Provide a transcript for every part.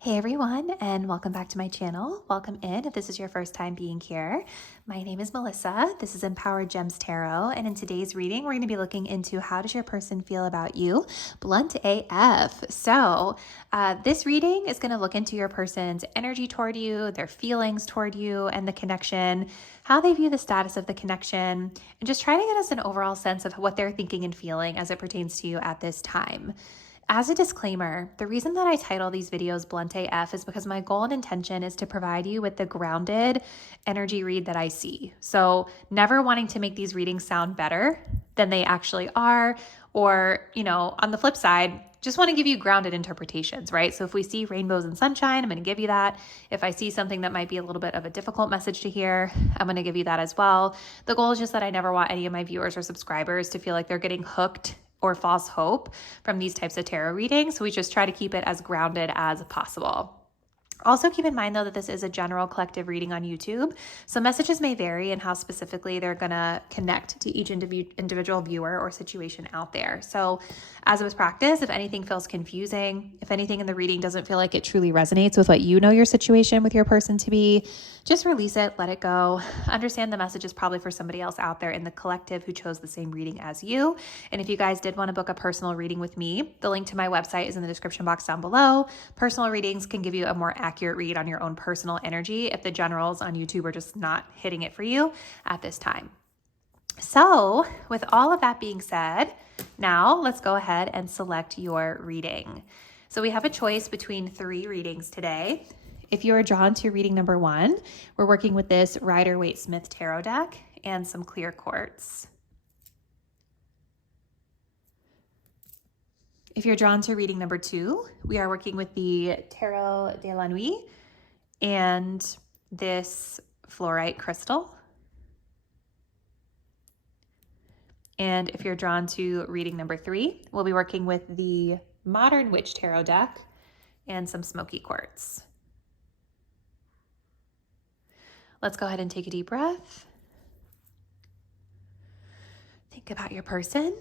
Hey everyone, and welcome back to my channel. Welcome in if this is your first time being here. My name is Melissa. This is Empowered Gems Tarot, and in today's reading, we're going to be looking into how does your person feel about you? Blunt AF. So this reading is going to look into your person's energy toward you, their feelings toward you, and the connection, how they view the status of the connection, and just try to get us an overall sense of what they're thinking and feeling as it pertains to you at this time. As a disclaimer, the reason that I title these videos Blunt AF is because my goal and intention is to provide you with the grounded energy read that I see. So never wanting to make these readings sound better than they actually are, or, on the flip side, just want to give you grounded interpretations, right? So if we see rainbows and sunshine, I'm going to give you that. If I see something that might be a little bit of a difficult message to hear, I'm going to give you that as well. The goal is just that I never want any of my viewers or subscribers to feel like they're getting hooked or false hope from these types of tarot readings. So we just try to keep it as grounded as possible. Also keep in mind though that this is a general collective reading on YouTube, so messages may vary in how specifically they're going to connect to each individual viewer or situation out there. So as with practice, if anything feels confusing, if anything in the reading doesn't feel like it truly resonates with what you know your situation with your person to be, just release it, let it go. Understand the message is probably for somebody else out there in the collective who chose the same reading as you. And if you guys did want to book a personal reading with me, the link to my website is in the description box down below. Personal readings can give you a more accurate read on your own personal energy if the generals on YouTube are just not hitting it for you at this time. So with all of that being said, now let's go ahead and select your reading. So we have a choice between 3 readings today. If you are drawn to reading number 1, we're working with this Waite Smith tarot deck and some clear quartz. If you're drawn to reading number 2, we are working with the Tarot de la Nuit and this fluorite crystal. And if you're drawn to reading number 3, we'll be working with the Modern Witch tarot deck and some smoky quartz. Let's go ahead and take a deep breath. Think about your person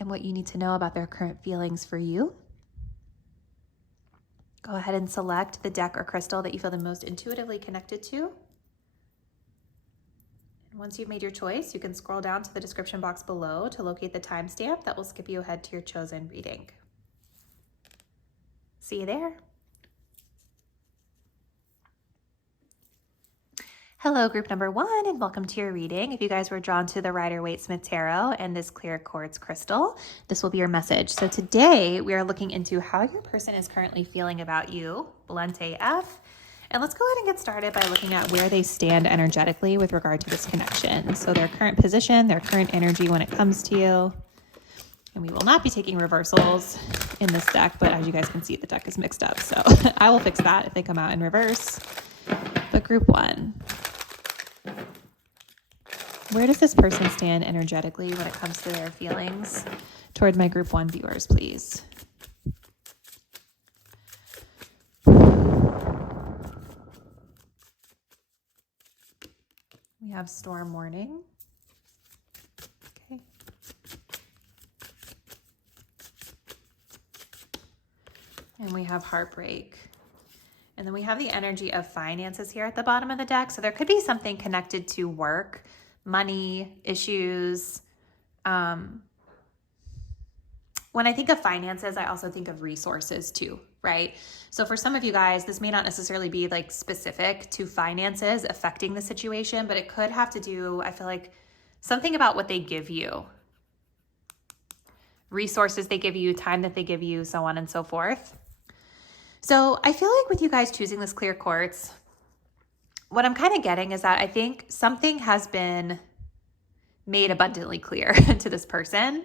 and what you need to know about their current feelings for you. Go ahead and select the deck or crystal that you feel the most intuitively connected to. And once you've made your choice, you can scroll down to the description box below to locate the timestamp that will skip you ahead to your chosen reading. See you there. Hello, group number 1, and welcome to your reading. If you guys were drawn to the Waite Smith tarot and this clear quartz crystal, this will be your message. So today we are looking into how your person is currently feeling about you, Blunt AF. And let's go ahead and get started by looking at where they stand energetically with regard to this connection. So their current position, their current energy when it comes to you. And we will not be taking reversals in this deck, but as you guys can see, the deck is mixed up. So I will fix that if they come out in reverse. But group 1. Where does this person stand energetically when it comes to their feelings toward my group 1 viewers, please? We have storm warning. Okay. And we have heartbreak. And then we have the energy of finances here at the bottom of the deck. So there could be something connected to work, money, issues. When I think of finances, I also think of resources too, right? So for some of you guys, this may not necessarily be like specific to finances affecting the situation, but it could have to do, I feel like, something about what they give you. Resources they give you, time that they give you, so on and so forth. So I feel like with you guys choosing this clear quartz, what I'm kind of getting is that I think something has been made abundantly clear to this person.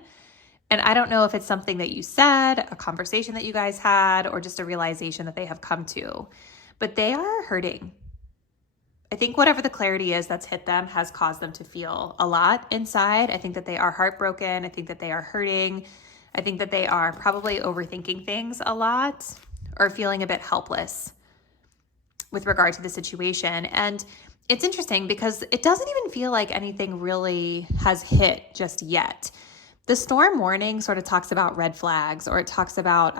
And I don't know if it's something that you said, a conversation that you guys had, or just a realization that they have come to, but they are hurting. I think whatever the clarity is that's hit them has caused them to feel a lot inside. I think that they are heartbroken. I think that they are hurting. I think that they are probably overthinking things a lot or feeling a bit helpless with regard to the situation. And it's interesting because it doesn't even feel like anything really has hit just yet. The storm warning sort of talks about red flags, or it talks about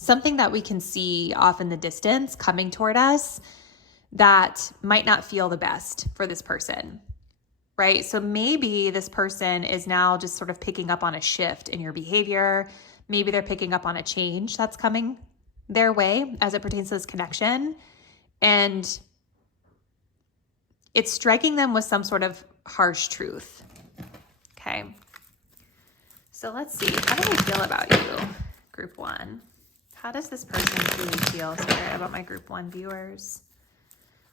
something that we can see off in the distance coming toward us that might not feel the best for this person, right? So maybe this person is now just sort of picking up on a shift in your behavior. Maybe they're picking up on a change that's coming their way as it pertains to this connection. And it's striking them with some sort of harsh truth. Okay. So let's see. How do they feel about you, group one? How does this person truly feel, Spirit, about my group one viewers?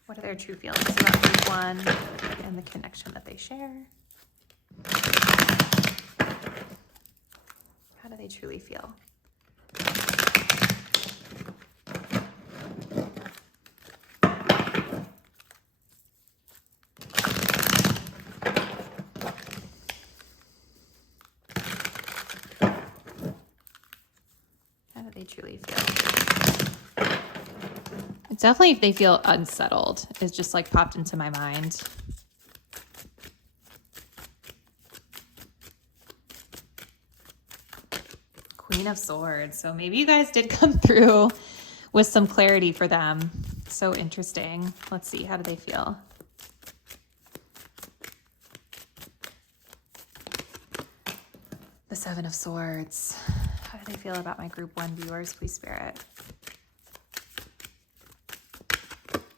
What are their true feelings about group one and the connection that they share? How do they truly feel? How do they truly feel? It's definitely if they feel unsettled. It's just like popped into my mind. Queen of Swords. So maybe you guys did come through with some clarity for them. So interesting. Let's see. How do they feel? The Seven of Swords. How do they feel about my group one viewers, please, Spirit?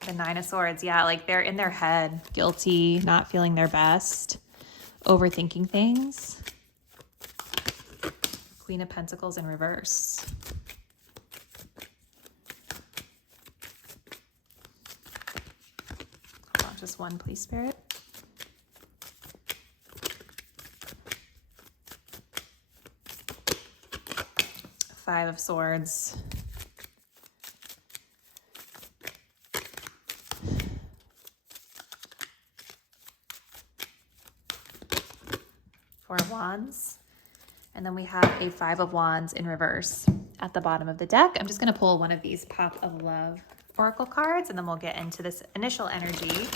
The Nine of Swords. Yeah, like they're in their head, guilty, not feeling their best, overthinking things. Queen of Pentacles in reverse. Hold on, just one, please, Spirit. Five of Swords. Four of Wands. And then we have a Five of Wands in reverse at the bottom of the deck. I'm just going to pull one of these Pop of Love Oracle cards, and then we'll get into this initial energy.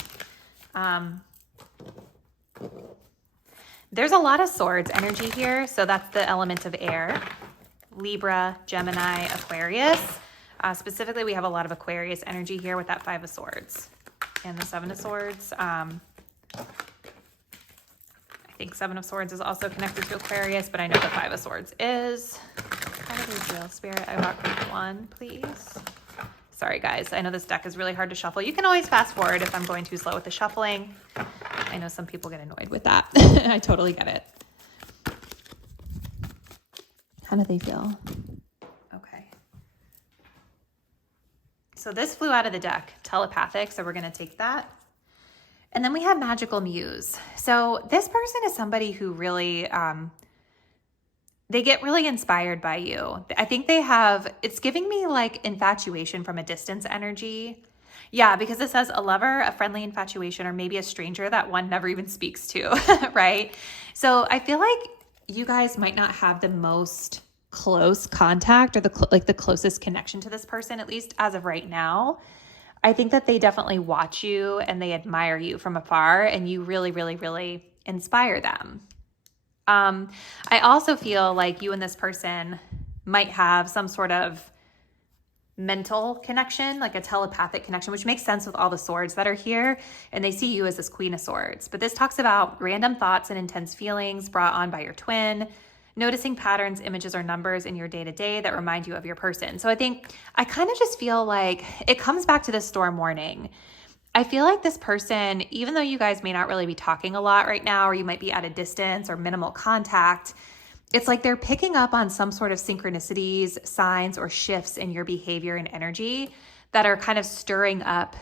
There's a lot of Swords energy here. So that's the element of air. Libra, Gemini, Aquarius. Specifically, we have a lot of Aquarius energy here with that Five of Swords and the Seven of Swords. I think Seven of Swords is also connected to Aquarius, but I know the Five of Swords is. How do they feel, Spirit? I want group one, please. Sorry, guys. I know this deck is really hard to shuffle. You can always fast forward if I'm going too slow with the shuffling. I know some people get annoyed with that. I totally get it. How do they feel? Okay. So this flew out of the deck, telepathic, so we're going to take that. And then we have Magical Muse. So this person is somebody who really, they get really inspired by you. I think they have, it's giving me like infatuation from a distance energy. Yeah, because it says a lover, a friendly infatuation, or maybe a stranger that one never even speaks to, right? So I feel like you guys might not have the most close contact or the closest connection to this person, at least as of right now. I think that they definitely watch you and they admire you from afar, and you really, really, really inspire them. I also feel like you and this person might have some sort of mental connection, like a telepathic connection, which makes sense with all the swords that are here. And they see you as this Queen of Swords. But this talks about random thoughts and intense feelings brought on by your twin, noticing patterns, images, or numbers in your day-to-day that remind you of your person. So I think I kind of just feel like it comes back to the storm warning. I feel like this person, even though you guys may not really be talking a lot right now, or you might be at a distance or minimal contact, it's like they're picking up on some sort of synchronicities, signs, or shifts in your behavior and energy that are kind of stirring up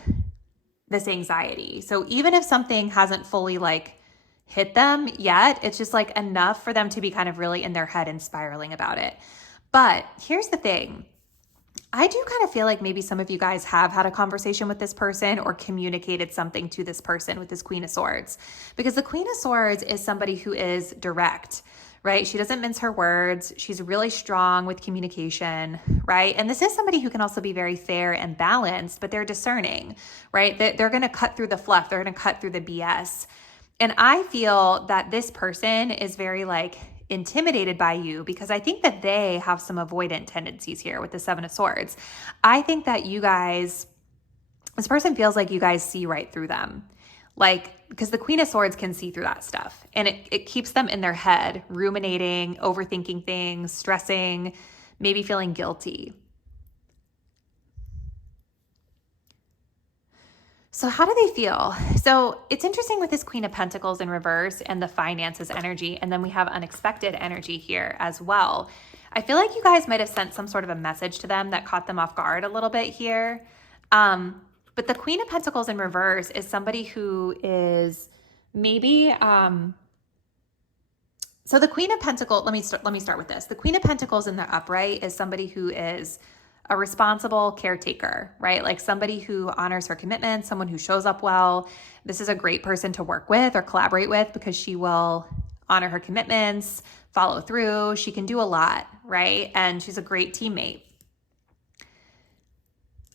this anxiety. So even if something hasn't fully like hit them yet, it's just like enough for them to be kind of really in their head and spiraling about it. But here's the thing. I do kind of feel like maybe some of you guys have had a conversation with this person or communicated something to this person with this Queen of Swords, because the Queen of Swords is somebody who is direct, right? She doesn't mince her words. She's really strong with communication, right? And this is somebody who can also be very fair and balanced, but they're discerning, right? They're going to cut through the fluff. They're going to cut through the BS. And I feel that this person is very like intimidated by you because I think that they have some avoidant tendencies here with the Seven of Swords. I think that this person feels like you guys see right through them. Like, because the Queen of Swords can see through that stuff, and it keeps them in their head, ruminating, overthinking things, stressing, maybe feeling guilty. So how do they feel? So it's interesting with this Queen of Pentacles in reverse and the finances energy, and then we have unexpected energy here as well. I feel like you guys might have sent some sort of a message to them that caught them off guard a little bit here. But the Queen of Pentacles in reverse is somebody who is maybe, so the Queen of Pentacles, let me start with this. The Queen of Pentacles in the upright is somebody who is a responsible caretaker, right? Like somebody who honors her commitments, someone who shows up well. This is a great person to work with or collaborate with because she will honor her commitments, follow through. She can do a lot, right? And she's a great teammate.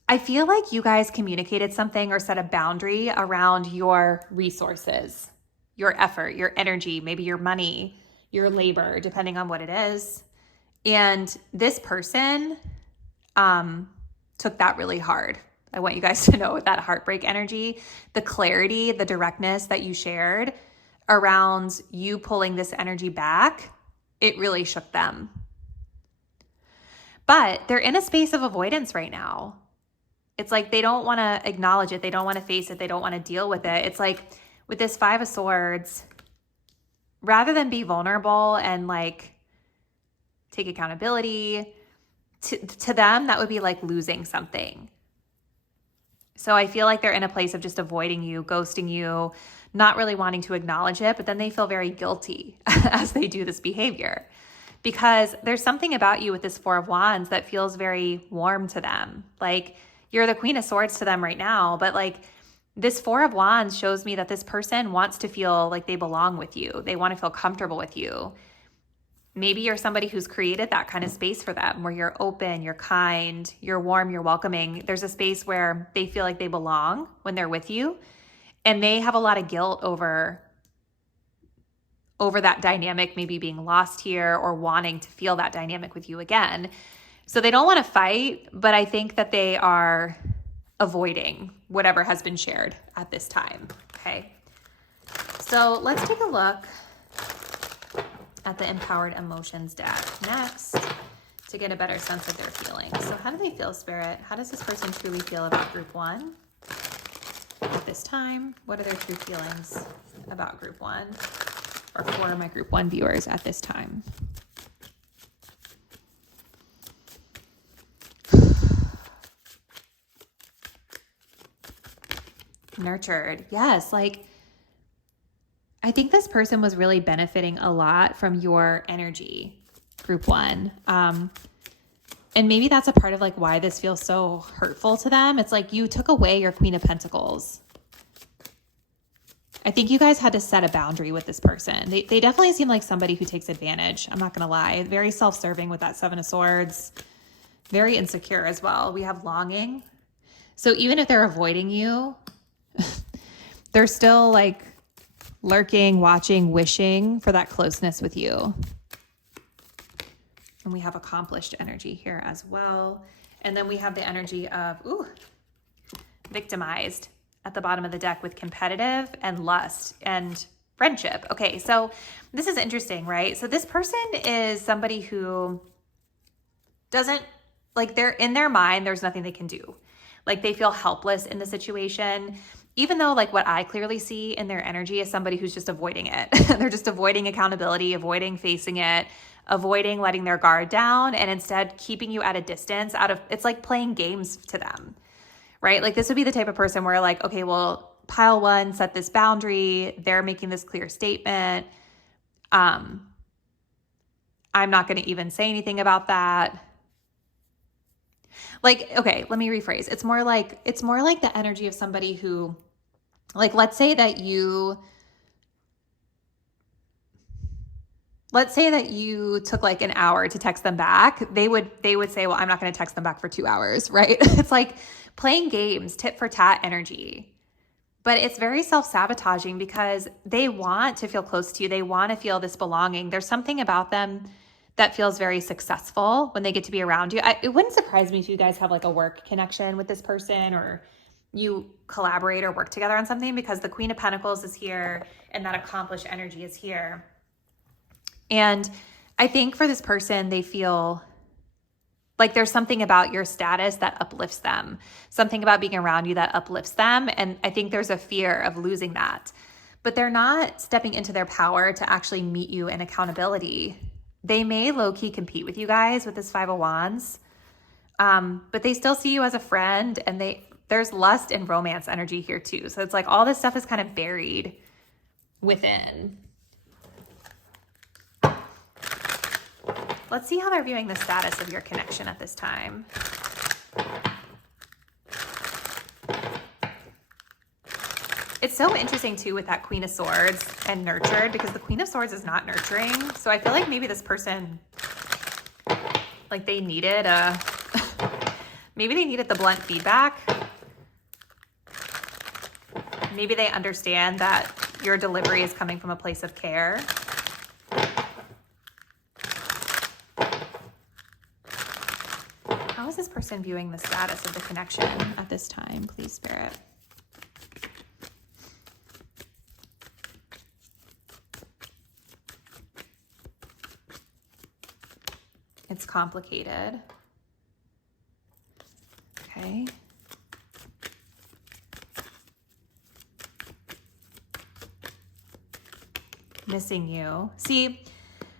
I feel like you guys communicated something or set a boundary around your resources, your effort, your energy, maybe your money, your labor, depending on what it is. And this person took that really hard. I want you guys to know with that heartbreak energy, the clarity, the directness that you shared around you pulling this energy back, it really shook them. But they're in a space of avoidance right now. It's like they don't want to acknowledge it. They don't want to face it. They don't want to deal with it. It's like with this Five of Swords, rather than be vulnerable and like take accountability, to them, that would be like losing something. So I feel like they're in a place of just avoiding you, ghosting you, not really wanting to acknowledge it, but then they feel very guilty as they do this behavior because there's something about you with this Four of Wands that feels very warm to them. Like you're the Queen of Swords to them right now, but like this Four of Wands shows me that this person wants to feel like they belong with you. They want to feel comfortable with you. Maybe you're somebody who's created that kind of space for them where you're open, you're kind, you're warm, you're welcoming. There's a space where they feel like they belong when they're with you. And they have a lot of guilt over that dynamic maybe being lost here or wanting to feel that dynamic with you again. So they don't want to fight, but I think that they are avoiding whatever has been shared at this time. Okay. So let's take a look at the Empowered Emotions deck next to get a better sense of their feelings. So how do they feel, Spirit? How does this person truly feel about Group 1 at this time? What are their true feelings about Group 1 or for my Group 1 viewers at this time? Nurtured. Yes, like I think this person was really benefiting a lot from your energy, Group 1. And maybe that's a part of like why this feels so hurtful to them. It's like you took away your Queen of Pentacles. I think you guys had to set a boundary with this person. They definitely seem like somebody who takes advantage. I'm not going to lie. Very self-serving with that Seven of Swords. Very insecure as well. We have longing. So even if they're avoiding you, they're still like lurking, watching, wishing for that closeness with you. And we have accomplished energy here as well. And then we have the energy of, victimized at the bottom of the deck with competitive and lust and friendship. Okay, so this is interesting, right? So this person is somebody who doesn't, like they're in their mind, there's nothing they can do. Like they feel helpless in the situation. Even though like what I clearly see in their energy is somebody who's just avoiding it. They're just avoiding accountability, avoiding facing it, avoiding letting their guard down, and instead keeping you at a distance it's like playing games to them, right? Like this would be the type of person where like, okay, well, pile one, set this boundary. They're making this clear statement. I'm not going to even say anything about that. Like, okay, let me rephrase. It's more like the energy of somebody who, like, let's say that you took like an hour to text them back. They would say, well, I'm not going to text them back for 2 hours, right? It's like playing games, tit for tat energy. but it's very self-sabotaging because they want to feel close to you. They want to feel this belonging. There's something about them that feels very successful when they get to be around you. It wouldn't surprise me if you guys have like a work connection with this person, or you collaborate or work together on something, because the Queen of Pentacles is here and that accomplished energy is here. And I think for this person, they feel like there's something about your status that uplifts them, something about being around you that uplifts them. And I think there's a fear of losing that, but they're not stepping into their power to actually meet you in accountability. They may low-key compete with you guys with this Five of Wands, but they still see you as a friend, and there's lust and romance energy here too. So it's like all this stuff is kind of buried within. Let's see how they're viewing the status of your connection at this time. It's so interesting too with that Queen of Swords and nurtured, because the Queen of Swords is not nurturing. So I feel like maybe this person, like they needed maybe they needed the blunt feedback. Maybe they understand that your delivery is coming from a place of care. How is this person viewing the status of the connection at this time, please, Spirit? It's complicated. Okay. Missing you. See,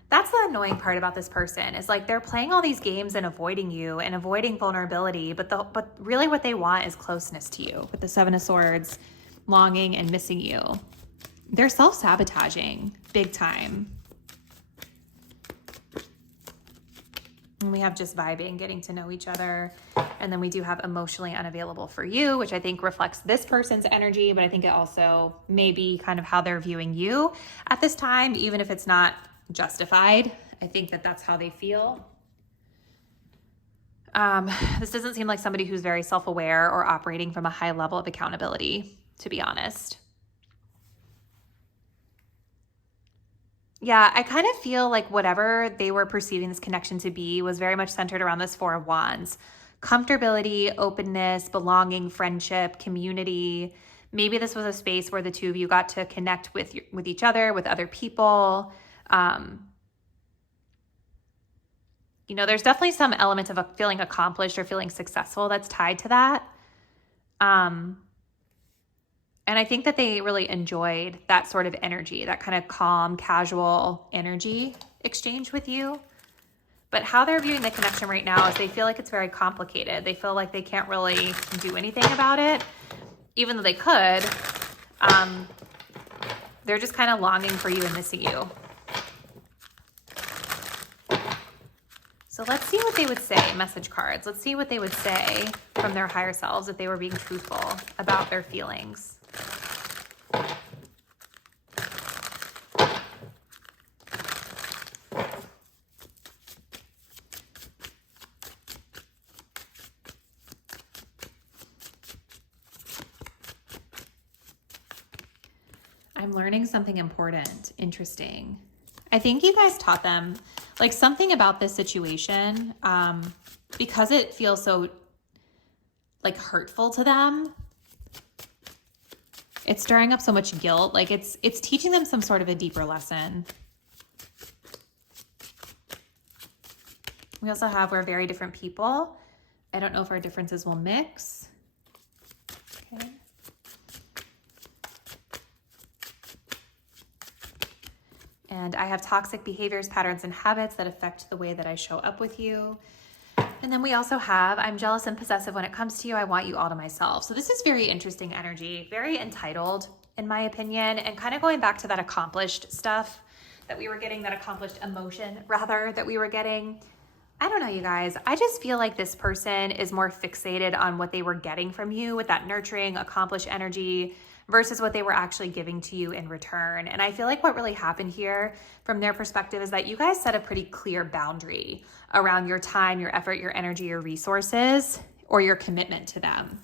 that's the annoying part about this person, is like they're playing all these games and avoiding you and avoiding vulnerability, but really what they want is closeness to you with the Seven of Swords, longing and missing you. They're self-sabotaging big time. And we have just vibing, getting to know each other. And then we do have emotionally unavailable for you, which I think reflects this person's energy, but I think it also may be kind of how they're viewing you at this time, even if it's not justified. I think that that's how they feel. This doesn't seem like somebody who's very self-aware or operating from a high level of accountability, to be honest. Yeah, I kind of feel like whatever they were perceiving this connection to be was very much centered around this Four of Wands. Comfortability, openness, belonging, friendship, community. Maybe this was a space where the two of you got to connect with each other, with other people. You know, there's definitely some element of feeling accomplished or feeling successful that's tied to that. And I think that they really enjoyed that sort of energy, that kind of calm, casual energy exchange with you. But how they're viewing the connection right now is they feel like it's very complicated. They feel like they can't really do anything about it, even though they could. They're just kind of longing for you and missing you. So let's see what they would say, message cards. Let's see what they would say from their higher selves if they were being truthful about their feelings. I'm learning something important, interesting. I think you guys taught them like something about this situation, because it feels so like hurtful to them. It's stirring up so much guilt. Like it's teaching them some sort of a deeper lesson. We also have, we're very different people. I don't know if our differences will mix. Okay. And I have toxic behaviors, patterns, and habits that affect the way that I show up with you. And then we also have, I'm jealous and possessive when it comes to you. I want you all to myself. So this is very interesting energy, very entitled in my opinion, and kind of going back to that accomplished stuff that we were getting, that accomplished emotion rather that we were getting. I don't know, you guys. I just feel like this person is more fixated on what they were getting from you with that nurturing, accomplished energy versus what they were actually giving to you in return. And I feel like what really happened here from their perspective is that you guys set a pretty clear boundary around your time, your effort, your energy, your resources, or your commitment to them.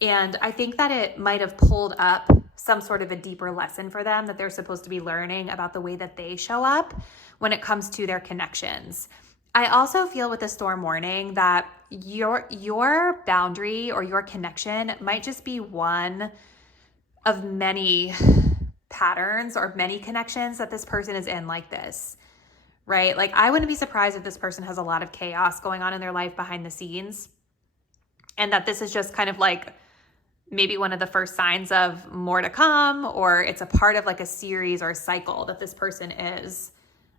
And I think that it might have pulled up some sort of a deeper lesson for them that they're supposed to be learning about the way that they show up when it comes to their connections. I also feel with the storm warning that your boundary or your connection might just be one of many patterns or many connections that this person is in like this, right? Like, I wouldn't be surprised if this person has a lot of chaos going on in their life behind the scenes, and that this is just kind of like maybe one of the first signs of more to come, or it's a part of like a series or a cycle that this person is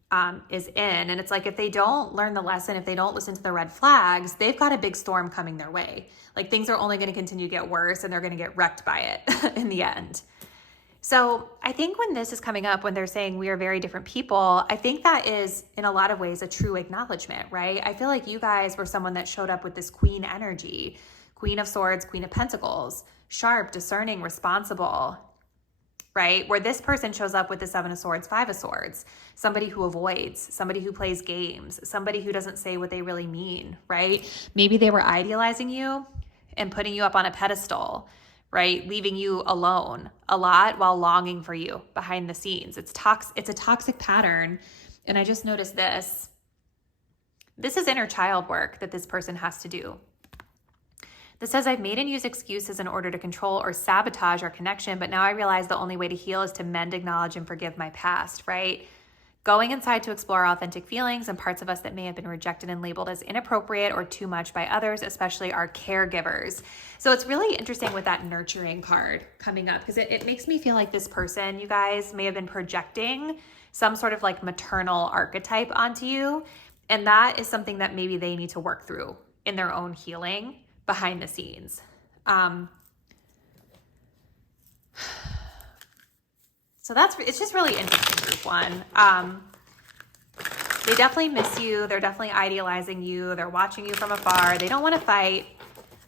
in. And it's like, if they don't learn the lesson, if they don't listen to the red flags, they've got a big storm coming their way. Like, things are only going to continue to get worse, and they're going to get wrecked by it in the end. So I think when this is coming up, when they're saying we are very different people, I think that is in a lot of ways a true acknowledgement, right? I feel like you guys were someone that showed up with this queen energy, Queen of Swords, Queen of Pentacles, sharp, discerning, responsible, right? Where this person shows up with the Seven of Swords, Five of Swords, somebody who avoids, somebody who plays games, somebody who doesn't say what they really mean, right? Maybe they were idealizing you and putting you up on a pedestal, right? Leaving you alone a lot while longing for you behind the scenes. It's a toxic pattern. And I just noticed this. This is inner child work that this person has to do. This says, I've made and used excuses in order to control or sabotage our connection, but now I realize the only way to heal is to mend, acknowledge, and forgive my past, right? Going inside to explore authentic feelings and parts of us that may have been rejected and labeled as inappropriate or too much by others, especially our caregivers. So it's really interesting with that nurturing card coming up, because it makes me feel like this person, you guys, may have been projecting some sort of like maternal archetype onto you. And that is something that maybe they need to work through in their own healing behind the scenes. So it's just really interesting, group one. They definitely miss you. They're definitely idealizing you. They're watching you from afar. They don't want to fight.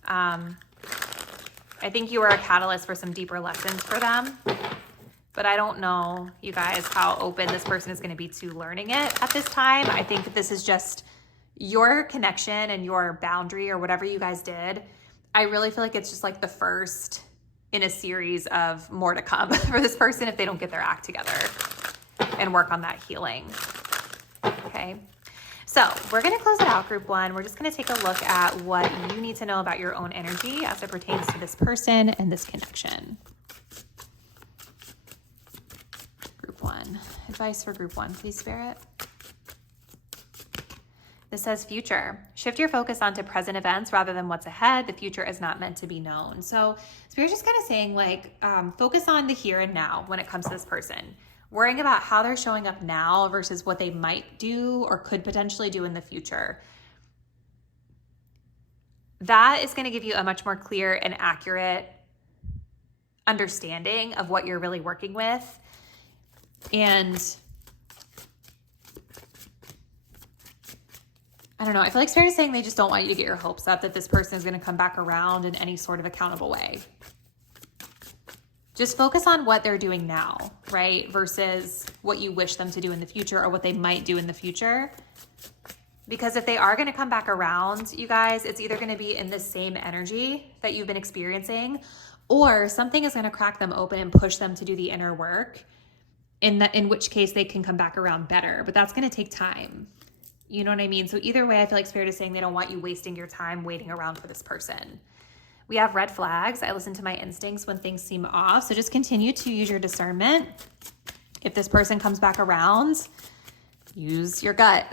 I think you are a catalyst for some deeper lessons for them. But I don't know, you guys, how open this person is going to be to learning it at this time. I think that this is just your connection and your boundary or whatever you guys did. I really feel like it's just like the first in a series of more to come for this person if they don't get their act together and work on that healing. Okay. So we're going to close it out, group one. We're just going to take a look at what you need to know about your own energy as it pertains to this person and this connection. Group one. Advice for group one, please, Spirit. This says future. Shift your focus onto present events rather than what's ahead. The future is not meant to be known. So Spirit's just kind of saying like, focus on the here and now when it comes to this person. Worrying about how they're showing up now versus what they might do or could potentially do in the future. That is going to give you a much more clear and accurate understanding of what you're really working with. And I don't know. I feel like Spirit is saying they just don't want you to get your hopes up that this person is going to come back around in any sort of accountable way. Just focus on what they're doing now, right? Versus what you wish them to do in the future or what they might do in the future. Because if they are going to come back around, you guys, it's either going to be in the same energy that you've been experiencing, or something is going to crack them open and push them to do the inner work, in which case they can come back around better. But that's going to take time. You know what I mean? So either way, I feel like Spirit is saying they don't want you wasting your time waiting around for this person. We have red flags. I listen to my instincts when things seem off. So just continue to use your discernment. If this person comes back around, use your gut.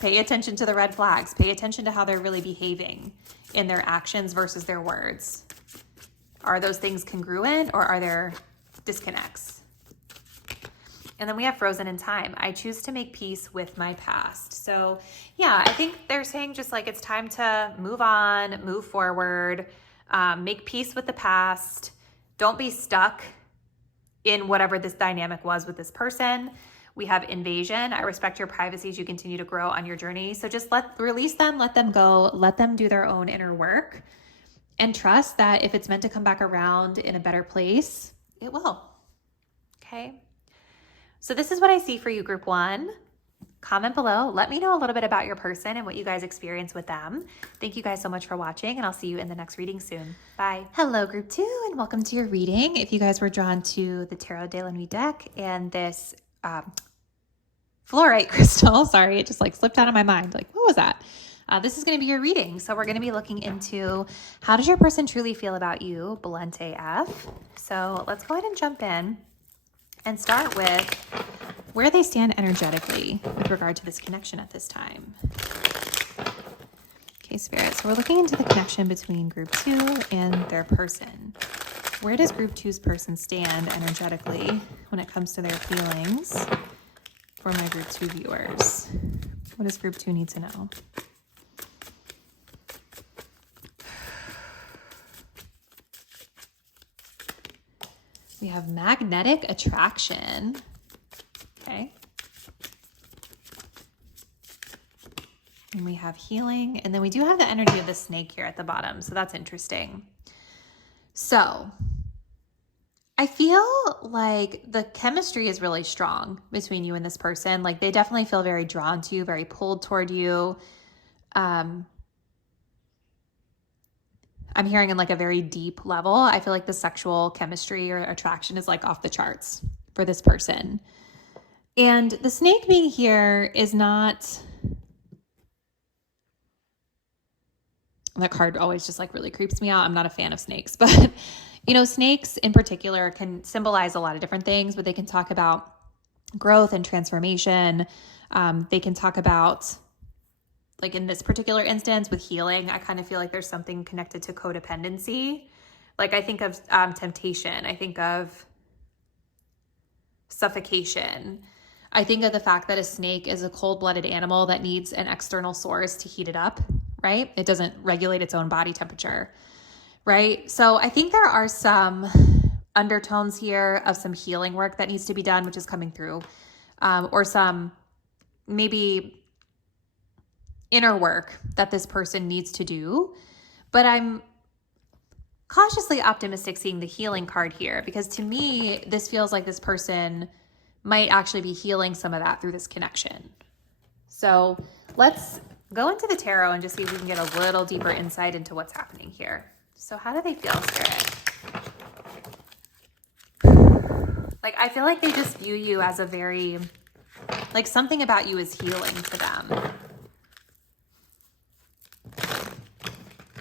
Pay attention to the red flags. Pay attention to how they're really behaving in their actions versus their words. Are those things congruent or are there disconnects? And then we have frozen in time. I choose to make peace with my past. So yeah, I think they're saying just like it's time to move on, move forward, make peace with the past. Don't be stuck in whatever this dynamic was with this person. We have invasion. I respect your privacy as you continue to grow on your journey. So just release them, let them go, let them do their own inner work, and trust that if it's meant to come back around in a better place, it will. Okay. So this is what I see for you, group one. Comment below. Let me know a little bit about your person and what you guys experience with them. Thank you guys so much for watching, and I'll see you in the next reading soon. Bye. Hello, group 2, and welcome to your reading. If you guys were drawn to the Tarot de la Nuit deck and this fluorite crystal, sorry, it just like slipped out of my mind. Like, what was that? This is going to be your reading. So we're going to be looking into how does your person truly feel about you, blunt AF. So let's go ahead and jump in and start with where they stand energetically with regard to this connection at this time. Okay, Spirit. So we're looking into the connection between group 2 and their person. Where does group 2's person stand energetically when it comes to their feelings for my group 2 viewers? What does group 2 need to know? We have magnetic attraction. Okay. And we have healing. And then we do have the energy of the snake here at the bottom. So that's interesting. So I feel like the chemistry is really strong between you and this person. Like they definitely feel very drawn to you, very pulled toward you. I'm hearing in like a very deep level. I feel like the sexual chemistry or attraction is like off the charts for this person. And the snake being here is not, that card always just like really creeps me out. I'm not a fan of snakes, but you know, snakes in particular can symbolize a lot of different things, but they can talk about growth and transformation. They can talk about, like in this particular instance with healing, I kind of feel like there's something connected to codependency. Like I think of temptation. I think of suffocation. I think of the fact that a snake is a cold-blooded animal that needs an external source to heat it up, right? It doesn't regulate its own body temperature, right? So I think there are some undertones here of some healing work that needs to be done, which is coming through, or some maybe inner work that this person needs to do. But I'm cautiously optimistic seeing the healing card here, because to me, this feels like this person might actually be healing some of that through this connection. So let's go into the tarot and just see if we can get a little deeper insight into what's happening here. So how do they feel, Spirit? Like, I feel like they just view you as a very, like something about you is healing to them.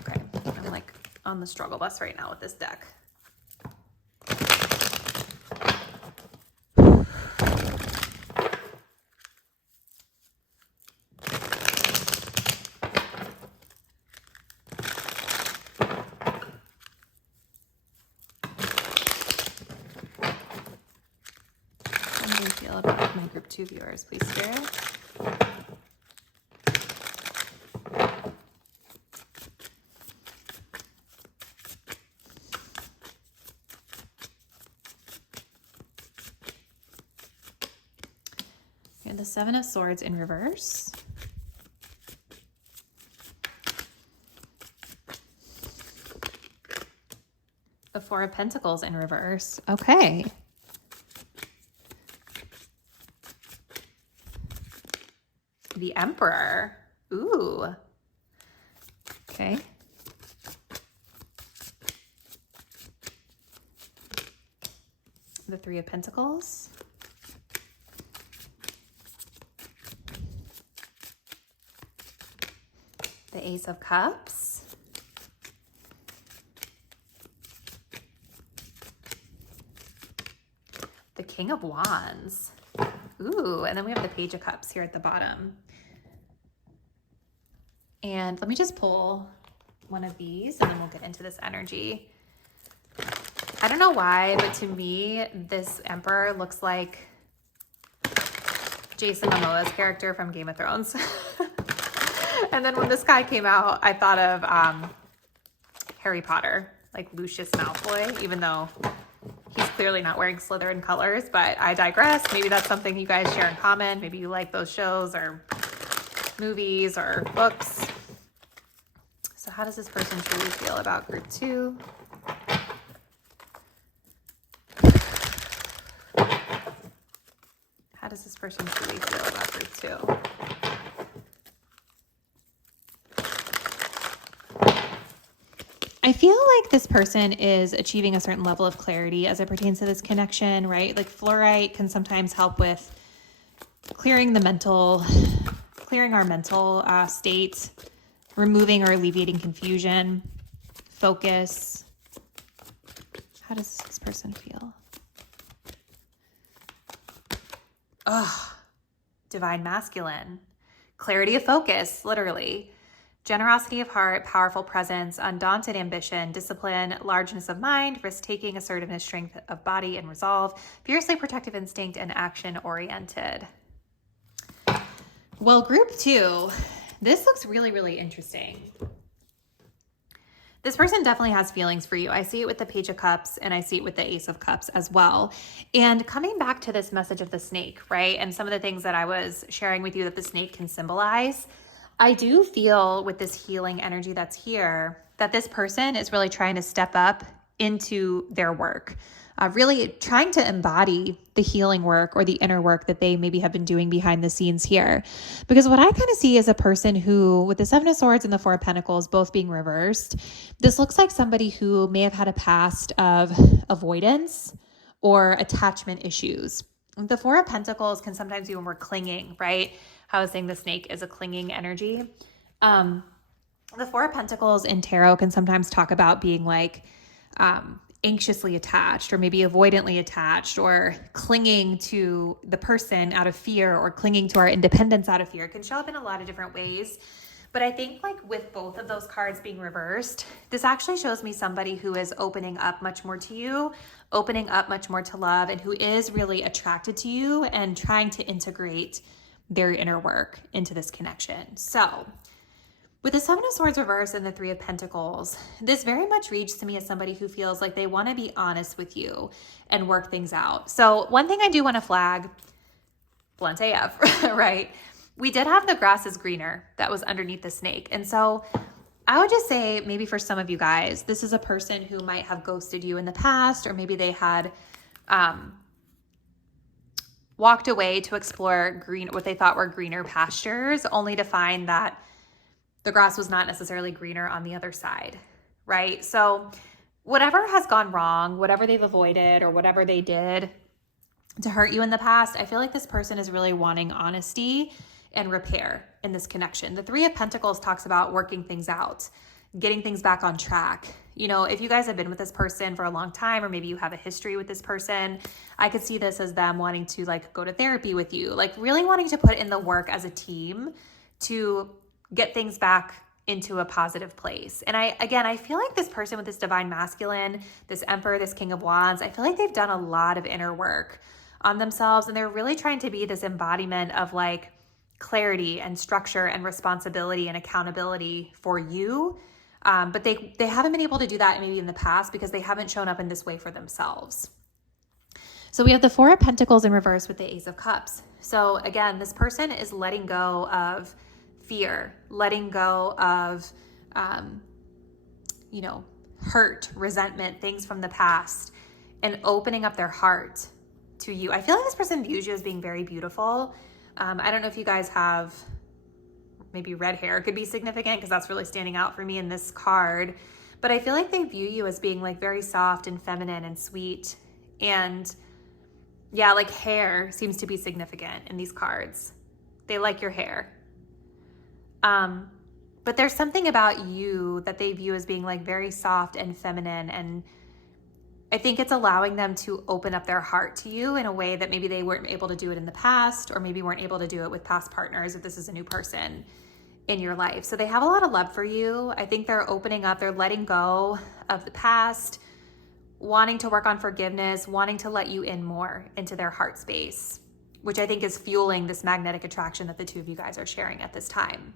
Okay, I'm like on the struggle bus right now with this deck. How do you feel about my group 2 viewers, please, Spirit? The 7 of Swords in reverse. The 4 of Pentacles in reverse. Okay. The Emperor. Ooh. Okay. The 3 of Pentacles. The Ace of Cups. The King of Wands. Ooh, and then we have the Page of Cups here at the bottom. And let me just pull one of these and then we'll get into this energy. I don't know why, but to me, this Emperor looks like Jason Momoa's character from Game of Thrones. And then when this guy came out, I thought of Harry Potter, like Lucius Malfoy, even though he's clearly not wearing Slytherin colors, but I digress. Maybe that's something you guys share in common. Maybe you like those shows or movies or books. So how does this person truly feel about group 2? How How does this person truly feel about group 2? I feel like this person is achieving a certain level of clarity as it pertains to this connection, right? Like fluorite can sometimes help with clearing our mental state, removing or alleviating confusion, focus. How does this person feel? Divine masculine, clarity of focus, literally. Generosity of heart, powerful presence, undaunted ambition, discipline, largeness of mind, risk-taking, assertiveness, strength of body and resolve, fiercely protective instinct, and action-oriented. Well, group 2, this looks really, really interesting. This person definitely has feelings for you. I see it with the Page of Cups and I see it with the Ace of Cups as well. And coming back to this message of the snake, right? And some of the things that I was sharing with you that the snake can symbolize, I do feel with this healing energy that's here that this person is really trying to step up into their work, really trying to embody the healing work or the inner work that they maybe have been doing behind the scenes here. Because what I kind of see is a person who, with the Seven of Swords and the Four of Pentacles both being reversed, this looks like somebody who may have had a past of avoidance or attachment issues. The Four of Pentacles can sometimes be when we're clinging, right? I was saying the snake is a clinging energy. The Four of Pentacles in tarot can sometimes talk about being like anxiously attached or maybe avoidantly attached or clinging to the person out of fear or clinging to our independence out of fear. It can show up in a lot of different ways. But I think like with both of those cards being reversed, this actually shows me somebody who is opening up much more to you, opening up much more to love, and who is really attracted to you and trying to integrate their inner work into this connection. So with the Seven of Swords reversed and the Three of Pentacles, this very much reads to me as somebody who feels like they want to be honest with you and work things out. So one thing I do want to flag, blunt AF, right? We did have the grass is greener that was underneath the snake. And so I would just say maybe for some of you guys, this is a person who might have ghosted you in the past, or maybe they had walked away to explore what they thought were greener pastures, only to find that the grass was not necessarily greener on the other side, right? So whatever has gone wrong, whatever they've avoided or whatever they did to hurt you in the past, I feel like this person is really wanting honesty and repair in this connection. The Three of Pentacles talks about working things out, getting things back on track. You know, if you guys have been with this person for a long time, or maybe you have a history with this person, I could see this as them wanting to like go to therapy with you, like really wanting to put in the work as a team to get things back into a positive place. And I feel like this person with this divine masculine, this Emperor, this King of Wands, I feel like they've done a lot of inner work on themselves, and they're really trying to be this embodiment of like clarity and structure and responsibility and accountability for you. But they haven't been able to do that maybe in the past because they haven't shown up in this way for themselves. So we have the Four of Pentacles in reverse with the Ace of Cups. So again, this person is letting go of fear, letting go of, hurt, resentment, things from the past, and opening up their heart to you. I feel like this person views you as being very beautiful. I don't know if you guys have maybe red hair could be significant because that's really standing out for me in this card. But I feel like they view you as being like very soft and feminine and sweet. And yeah, like hair seems to be significant in these cards. They like your hair. But there's something about you that they view as being like very soft and feminine. And I think it's allowing them to open up their heart to you in a way that maybe they weren't able to do it in the past, or maybe weren't able to do it with past partners if this is a new person in your life. So they have a lot of love for you. I think they're opening up, they're letting go of the past, wanting to work on forgiveness, wanting to let you in more into their heart space, which I think is fueling this magnetic attraction that the two of you guys are sharing at this time.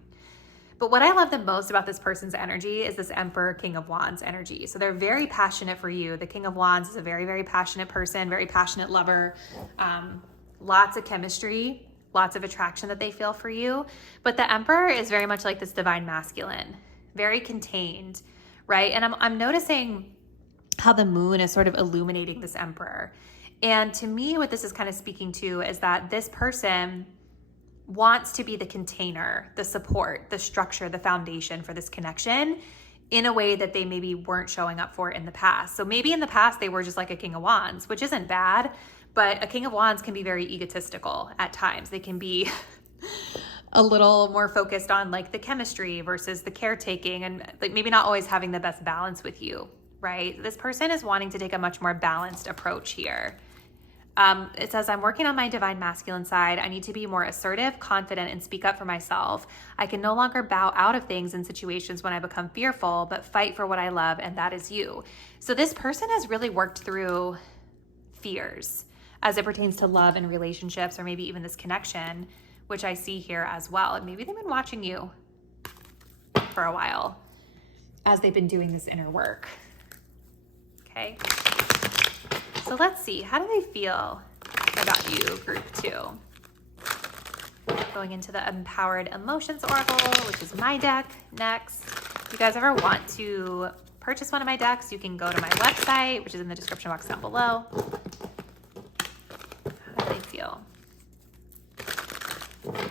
But what I love the most about this person's energy is this Emperor, King of Wands energy. So they're very passionate for you. The King of Wands is a very, very passionate person, very passionate lover, lots of chemistry, lots of attraction that they feel for you. But the Emperor is very much like this divine masculine, very contained, right? And I'm noticing how the moon is sort of illuminating this Emperor. And to me, what this is kind of speaking to is that this person wants to be the container, the support, the structure, the foundation for this connection in a way that they maybe weren't showing up for in the past. So maybe in the past they were just like a King of Wands, which isn't bad, but a King of Wands can be very egotistical at times. They can be a little more focused on like the chemistry versus the caretaking, and like maybe not always having the best balance with you, right? This person is wanting to take a much more balanced approach here. It says, I'm working on my divine masculine side. I need to be more assertive, confident, and speak up for myself. I can no longer bow out of things in situations when I become fearful, but fight for what I love, and that is you. So this person has really worked through fears as it pertains to love and relationships, or maybe even this connection, which I see here as well. And maybe they've been watching you for a while as they've been doing this inner work. Okay. So let's see, how do they feel about you, group 2? Going into the Empowered Emotions Oracle, which is my deck next. If you guys ever want to purchase one of my decks, you can go to my website, which is in the description box down below. How do they feel?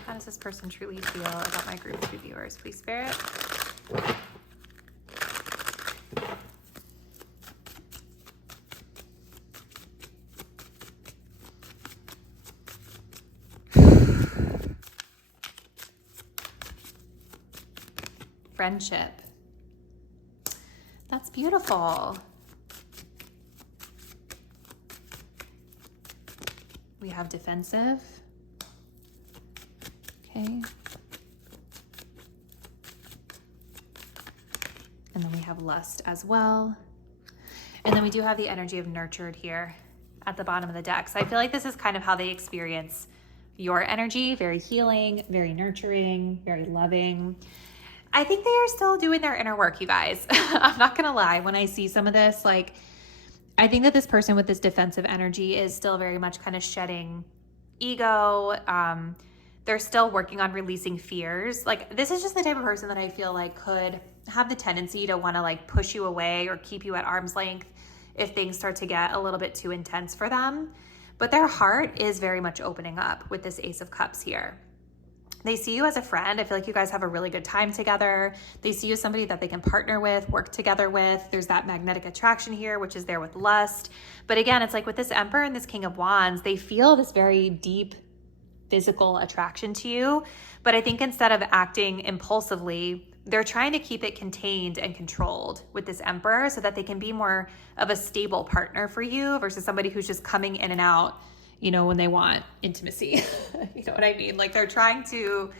How does this person truly feel about my group 2 viewers? Please, Spirit. Friendship. That's beautiful. We have defensive. Okay. And then we have lust as well. And then we do have the energy of nurtured here at the bottom of the deck. So I feel like this is kind of how they experience your energy. Very healing, very nurturing, very loving. I think they are still doing their inner work, you guys. I'm not gonna lie. When I see some of this, like, I think that this person with this defensive energy is still very much kind of shedding ego. They're still working on releasing fears. Like, this is just the type of person that I feel like could have the tendency to want to like push you away or keep you at arm's length if things start to get a little bit too intense for them. But their heart is very much opening up with this Ace of Cups here. They see you as a friend. I feel like you guys have a really good time together. They see you as somebody that they can partner with, work together with. There's that magnetic attraction here, which is there with lust. But again, it's like with this Emperor and this King of Wands, they feel this very deep physical attraction to you. But I think instead of acting impulsively, they're trying to keep it contained and controlled with this Emperor so that they can be more of a stable partner for you versus somebody who's just coming in and out, you know, when they want intimacy. You know what I mean? Like they're trying to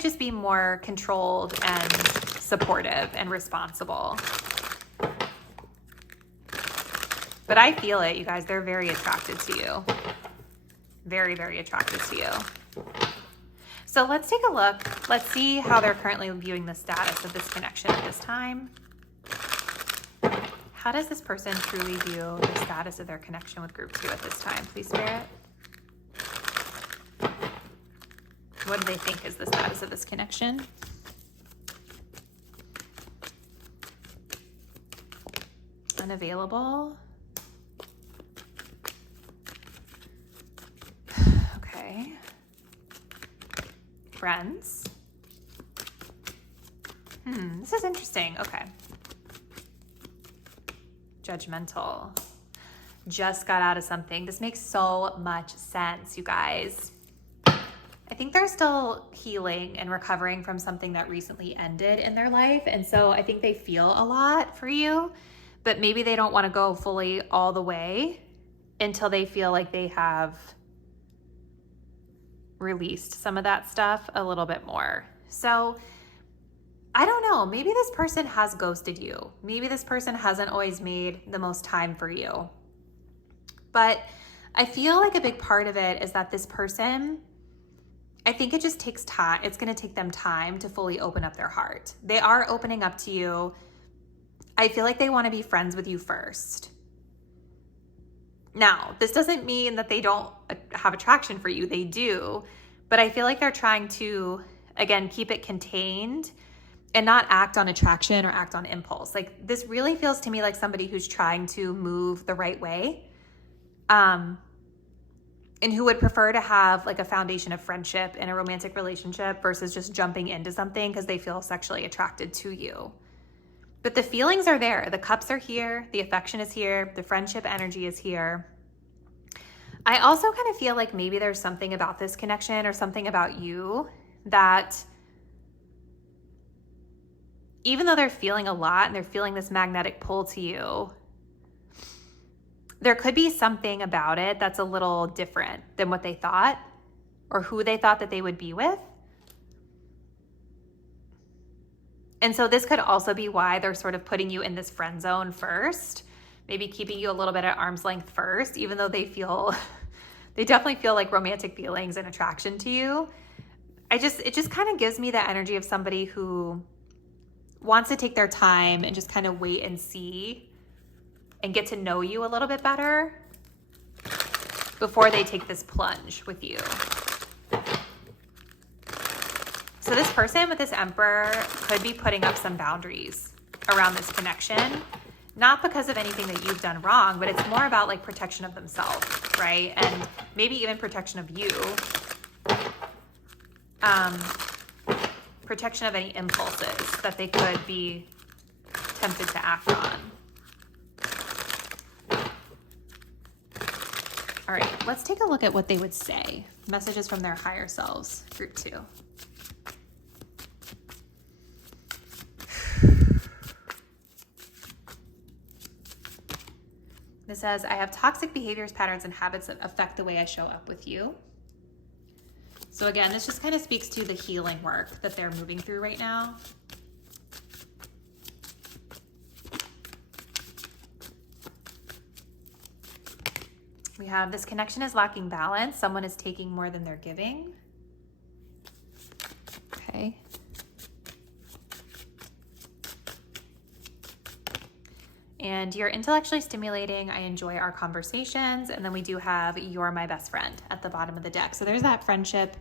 just be more controlled and supportive and responsible. But I feel it, you guys. They're very attracted to you. Very, very attracted to you. So let's take a look. Let's see how they're currently viewing the status of this connection at this time. How does this person truly view the status of their connection with group 2 at this time? Please, Spirit. What do they think is the status of this connection? Unavailable. Okay. Friends. This is interesting. Okay. Judgmental. Just got out of something. This makes so much sense, you guys. I think they're still healing and recovering from something that recently ended in their life. And so I think they feel a lot for you, but maybe they don't want to go fully all the way until they feel like they have released some of that stuff a little bit more. So I don't know, maybe this person has ghosted you. Maybe this person hasn't always made the most time for you. But I feel like a big part of it is that this person, I think it just takes time. It's going to take them time to fully open up their heart. They are opening up to you. I feel like they want to be friends with you first. Now, this doesn't mean that they don't have attraction for you. They do. But I feel like they're trying to, again, keep it contained and not act on attraction or act on impulse. Like this really feels to me like somebody who's trying to move the right way. And who would prefer to have like a foundation of friendship in a romantic relationship versus just jumping into something because they feel sexually attracted to you. But the feelings are there. The cups are here. The affection is here. The friendship energy is here. I also kind of feel like maybe there's something about this connection or something about you that even though they're feeling a lot and they're feeling this magnetic pull to you, there could be something about it that's a little different than what they thought or who they thought that they would be with. And so this could also be why they're sort of putting you in this friend zone first, maybe keeping you a little bit at arm's length first, even though they definitely feel like romantic feelings and attraction to you. It just kind of gives me the energy of somebody who wants to take their time and just kind of wait and see and get to know you a little bit better before they take this plunge with you. So this person with this Emperor could be putting up some boundaries around this connection, not because of anything that you've done wrong, but it's more about like protection of themselves, right? And maybe even protection of you. Protection of any impulses that they could be tempted to act on. All right, let's take a look at what they would say. Messages from their higher selves, group 2. This says, I have toxic behaviors, patterns, and habits that affect the way I show up with you. So again, this just kind of speaks to the healing work that they're moving through right now. We have this connection is lacking balance. Someone is taking more than they're giving. Okay. And you're intellectually stimulating. I enjoy our conversations. And then we do have you're my best friend at the bottom of the deck. So there's that friendship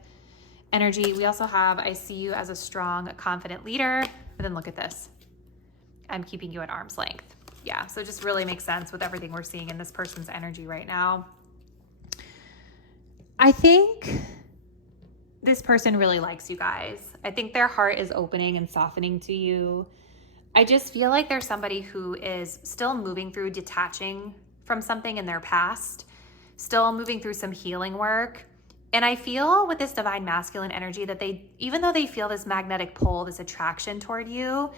energy. We also have I see you as a strong, confident leader. But then look at this. I'm keeping you at arm's length. Yeah, so it just really makes sense with everything we're seeing in this person's energy right now. I think this person really likes you guys. I think their heart is opening and softening to you. I just feel like there's somebody who is still moving through detaching from something in their past, still moving through some healing work. And I feel with this divine masculine energy that they, even though they feel this magnetic pull, this attraction toward you,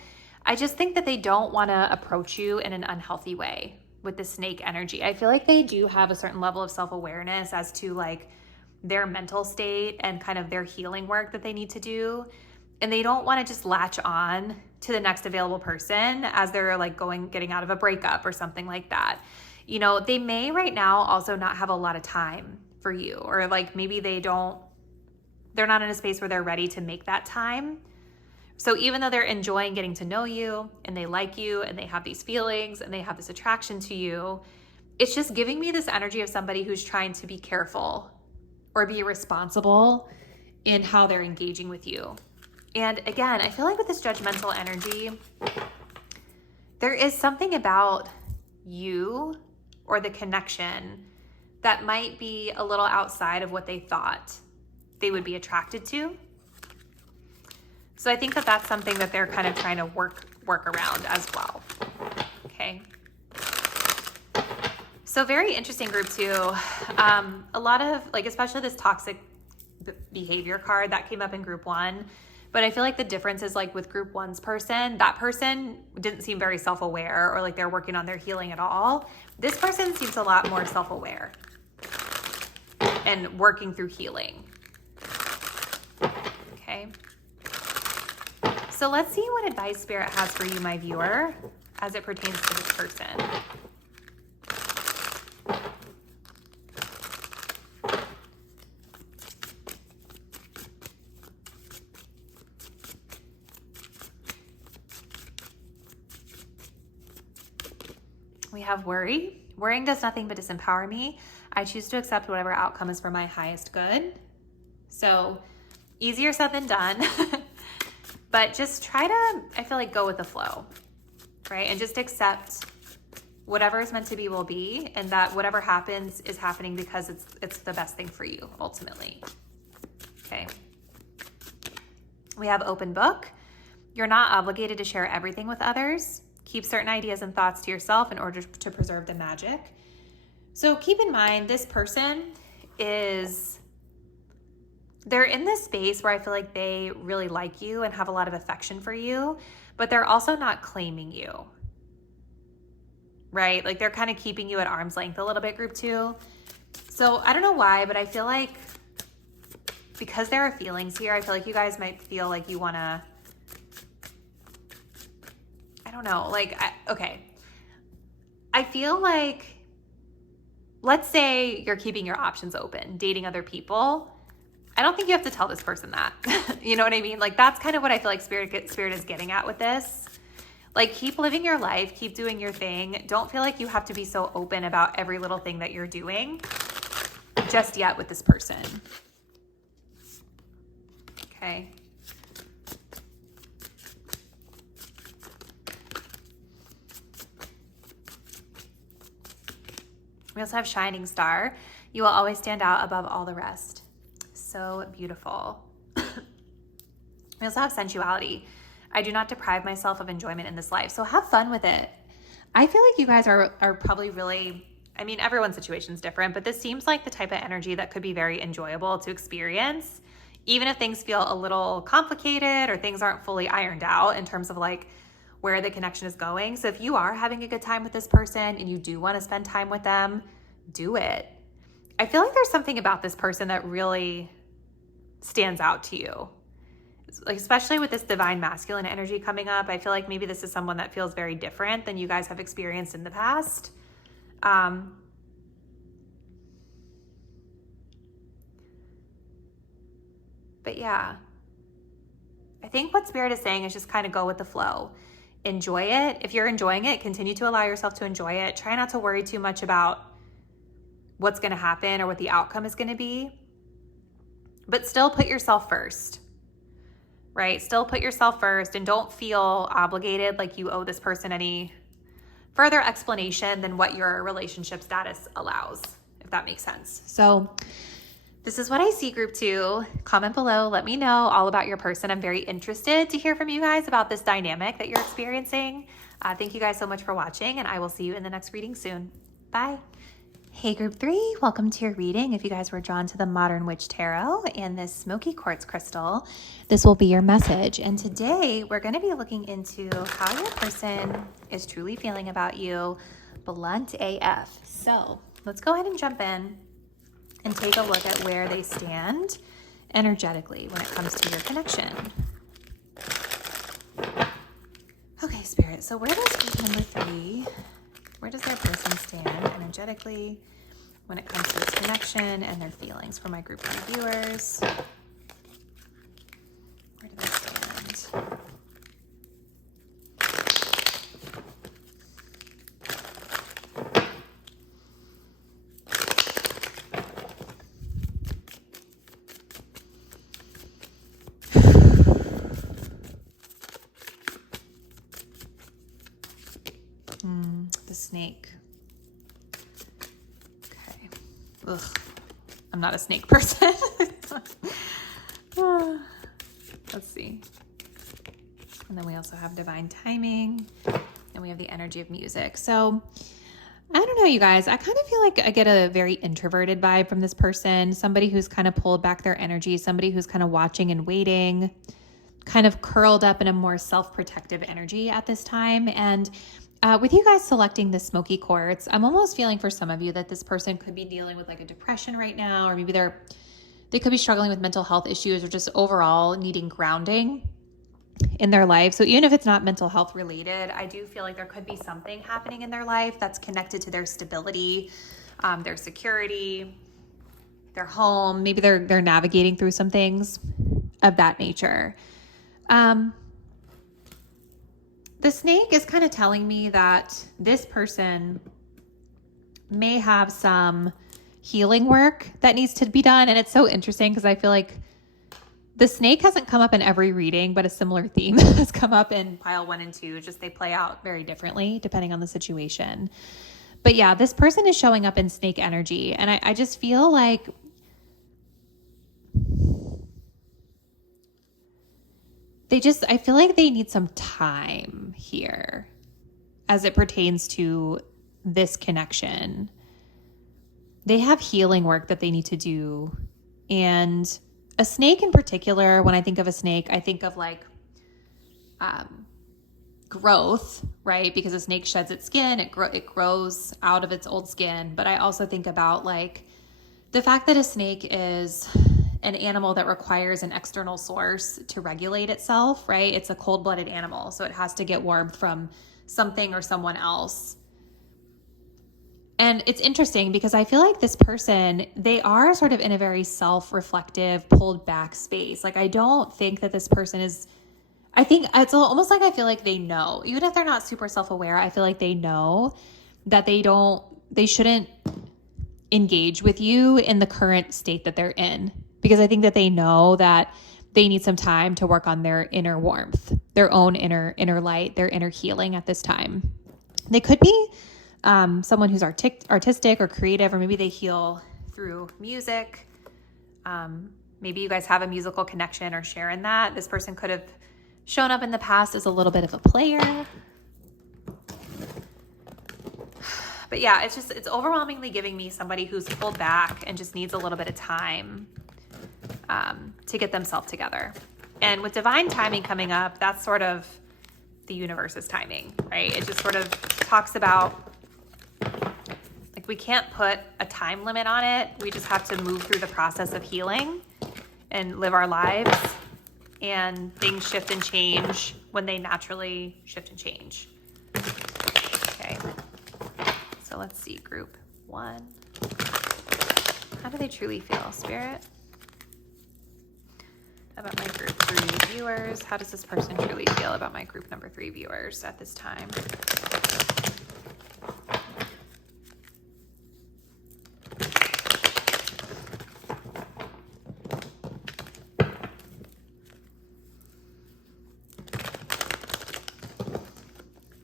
I just think that they don't want to approach you in an unhealthy way with the snake energy. I feel like they do have a certain level of self-awareness as to like their mental state and kind of their healing work that they need to do. And they don't want to just latch on to the next available person as they're like getting out of a breakup or something like that. You know, they may right now also not have a lot of time for you, or like maybe they're not in a space where they're ready to make that time. So even though they're enjoying getting to know you and they like you and they have these feelings and they have this attraction to you, it's just giving me this energy of somebody who's trying to be careful or be responsible in how they're engaging with you. And again, I feel like with this judgmental energy, there is something about you or the connection that might be a little outside of what they thought they would be attracted to. So I think that that's something that they're kind of trying to work around as well. Okay. So very interesting group 2. A lot of like, especially this toxic behavior card that came up in group 1. But I feel like the difference is like with group 1's person, that person didn't seem very self-aware or like they're working on their healing at all. This person seems a lot more self-aware and working through healing. Okay. So let's see what advice Spirit has for you, my viewer, as it pertains to this person. We have worry. Worrying does nothing but disempower me. I choose to accept whatever outcome is for my highest good. So easier said than done. But just try to, I feel like, go with the flow, right? And just accept whatever is meant to be will be, and that whatever happens is happening because it's the best thing for you, ultimately. Okay. We have open book. You're not obligated to share everything with others. Keep certain ideas and thoughts to yourself in order to preserve the magic. So keep in mind, this person they're in this space where I feel like they really like you and have a lot of affection for you, but they're also not claiming you, right? Like they're kind of keeping you at arm's length a little bit, group 2. So I don't know why, but I feel like because there are feelings here, I feel like you guys might feel like you want to, I don't know, like, okay. I feel like, let's say you're keeping your options open, dating other people. I don't think you have to tell this person that. You know what I mean? Like that's kind of what I feel like Spirit is getting at with this. Like keep living your life, keep doing your thing. Don't feel like you have to be so open about every little thing that you're doing just yet with this person. Okay. We also have Shining Star. You will always stand out above all the rest. So beautiful. We also have Sensuality. I do not deprive myself of enjoyment in this life. So have fun with it. I feel like you guys are probably really, I mean, everyone's situation is different, but this seems like the type of energy that could be very enjoyable to experience, even if things feel a little complicated or things aren't fully ironed out in terms of like where the connection is going. So if you are having a good time with this person and you do want to spend time with them, do it. I feel like there's something about this person that really stands out to you. Like, especially with this divine masculine energy coming up, I feel like maybe this is someone that feels very different than you guys have experienced in the past. But yeah, I think what Spirit is saying is just kind of go with the flow. Enjoy it. If you're enjoying it, continue to allow yourself to enjoy it. Try not to worry too much about what's going to happen or what the outcome is going to be, but still put yourself first, right? Still put yourself first and don't feel obligated like you owe this person any further explanation than what your relationship status allows, if that makes sense. So this is what I see, group 2. Comment below. Let me know all about your person. I'm very interested to hear from you guys about this dynamic that you're experiencing. Thank you guys so much for watching, and I will see you in the next reading soon. Bye. Hey group 3, welcome to your reading. If you guys were drawn to the Modern Witch Tarot and this smoky quartz crystal, this will be your message. And today we're going to be looking into how your person is truly feeling about you, blunt AF. So let's go ahead and jump in and take a look at where they stand energetically when it comes to your connection. Okay, Spirit, so where does group number 3, where does their person stand energetically when it comes to this connection and their feelings for my group 1 viewers? Where do they stand? The snake. Okay. Ugh. I'm not a snake person. Let's see. And then we also have divine timing, and we have the energy of music. So I don't know, you guys. I kind of feel like I get a very introverted vibe from this person, somebody who's kind of pulled back their energy, somebody who's kind of watching and waiting, kind of curled up in a more self-protective energy at this time. And with you guys selecting the smoky quartz, I'm almost feeling for some of you that this person could be dealing with like a depression right now, or maybe they could be struggling with mental health issues or just overall needing grounding in their life. So even if it's not mental health related, I do feel like there could be something happening in their life that's connected to their stability, their security, their home. Maybe they're navigating through some things of that nature. The snake is kind of telling me that this person may have some healing work that needs to be done. And it's so interesting because I feel like The snake hasn't come up in every reading, but a similar theme has come up in pile 1 and 2. Just they play out very differently depending on the situation. But yeah, this person is showing up in snake energy. And I just feel like I feel like they need some time here as it pertains to this connection. They have healing work that they need to do. And a snake in particular, when I think of a snake, I think of like growth, right? Because a snake sheds its skin, it grows out of its old skin. But I also think about like the fact that a snake is an animal that requires an external source to regulate itself, right? It's a cold-blooded animal, so it has to get warmth from something or someone else. And it's interesting because I feel like this person, they are sort of in a very self-reflective, pulled back space. Like I don't think that this person is, I think it's almost like I feel like they know, even if they're not super self-aware, I feel like they know that they shouldn't engage with you in the current state that they're in. Because I think that they know that they need some time to work on their inner warmth, their own inner light, their inner healing at this time. They could be someone who's artistic or creative, or maybe they heal through music. Maybe you guys have a musical connection or share in that. This person could have shown up in the past as a little bit of a player. But yeah, it's overwhelmingly giving me somebody who's pulled back and just needs a little bit of time to get themselves together. And with divine timing coming up, that's sort of the universe's timing, right? It just sort of talks about like we can't put a time limit on it. We just have to move through the process of healing and live our lives, and things shift and change when they naturally shift and change. Okay, so let's see, group 1. How do they truly feel, Spirit? About my group 3 viewers. How does this person truly feel about my group number 3 viewers at this time?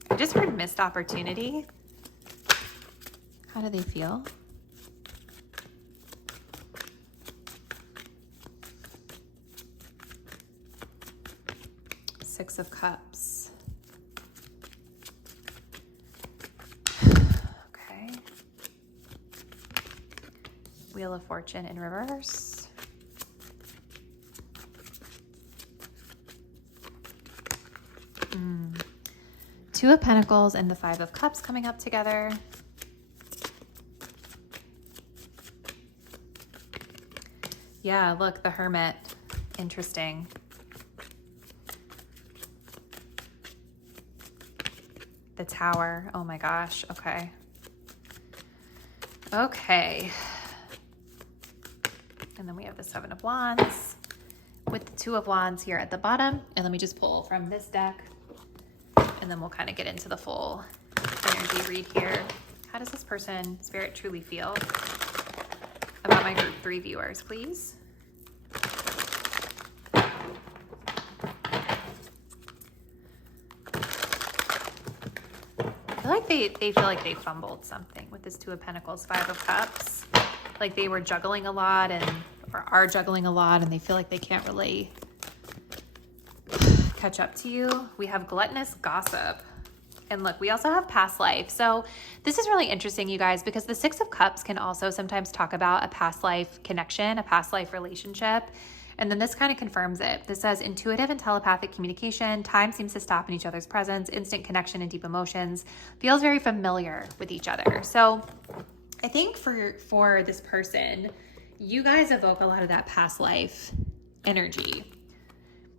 I just heard missed opportunity. How do they feel? Six of Cups. Okay. Wheel of Fortune in reverse. Two of Pentacles and the Five of Cups coming up together. Yeah, look, the Hermit. Interesting. The Tower. Oh my gosh. Okay. Okay. And then we have the Seven of Wands with the Two of Wands here at the bottom. And let me just pull from this deck, and then we'll kind of get into the full energy read here. How does this person, Spirit, truly feel about my group 3 viewers, please? I feel like they feel like they fumbled something with this Two of Pentacles, Five of Cups. Like they were juggling a lot or are juggling a lot, and they feel like they can't really catch up to you. We have gluttonous gossip. And look, we also have past life. So this is really interesting, you guys, because the Six of Cups can also sometimes talk about a past life connection, a past life relationship. And then this kind of confirms it. This says intuitive and telepathic communication. Time seems to stop in each other's presence. Instant connection and deep emotions. Feels very familiar with each other. So I think for this person, you guys evoke a lot of that past life energy.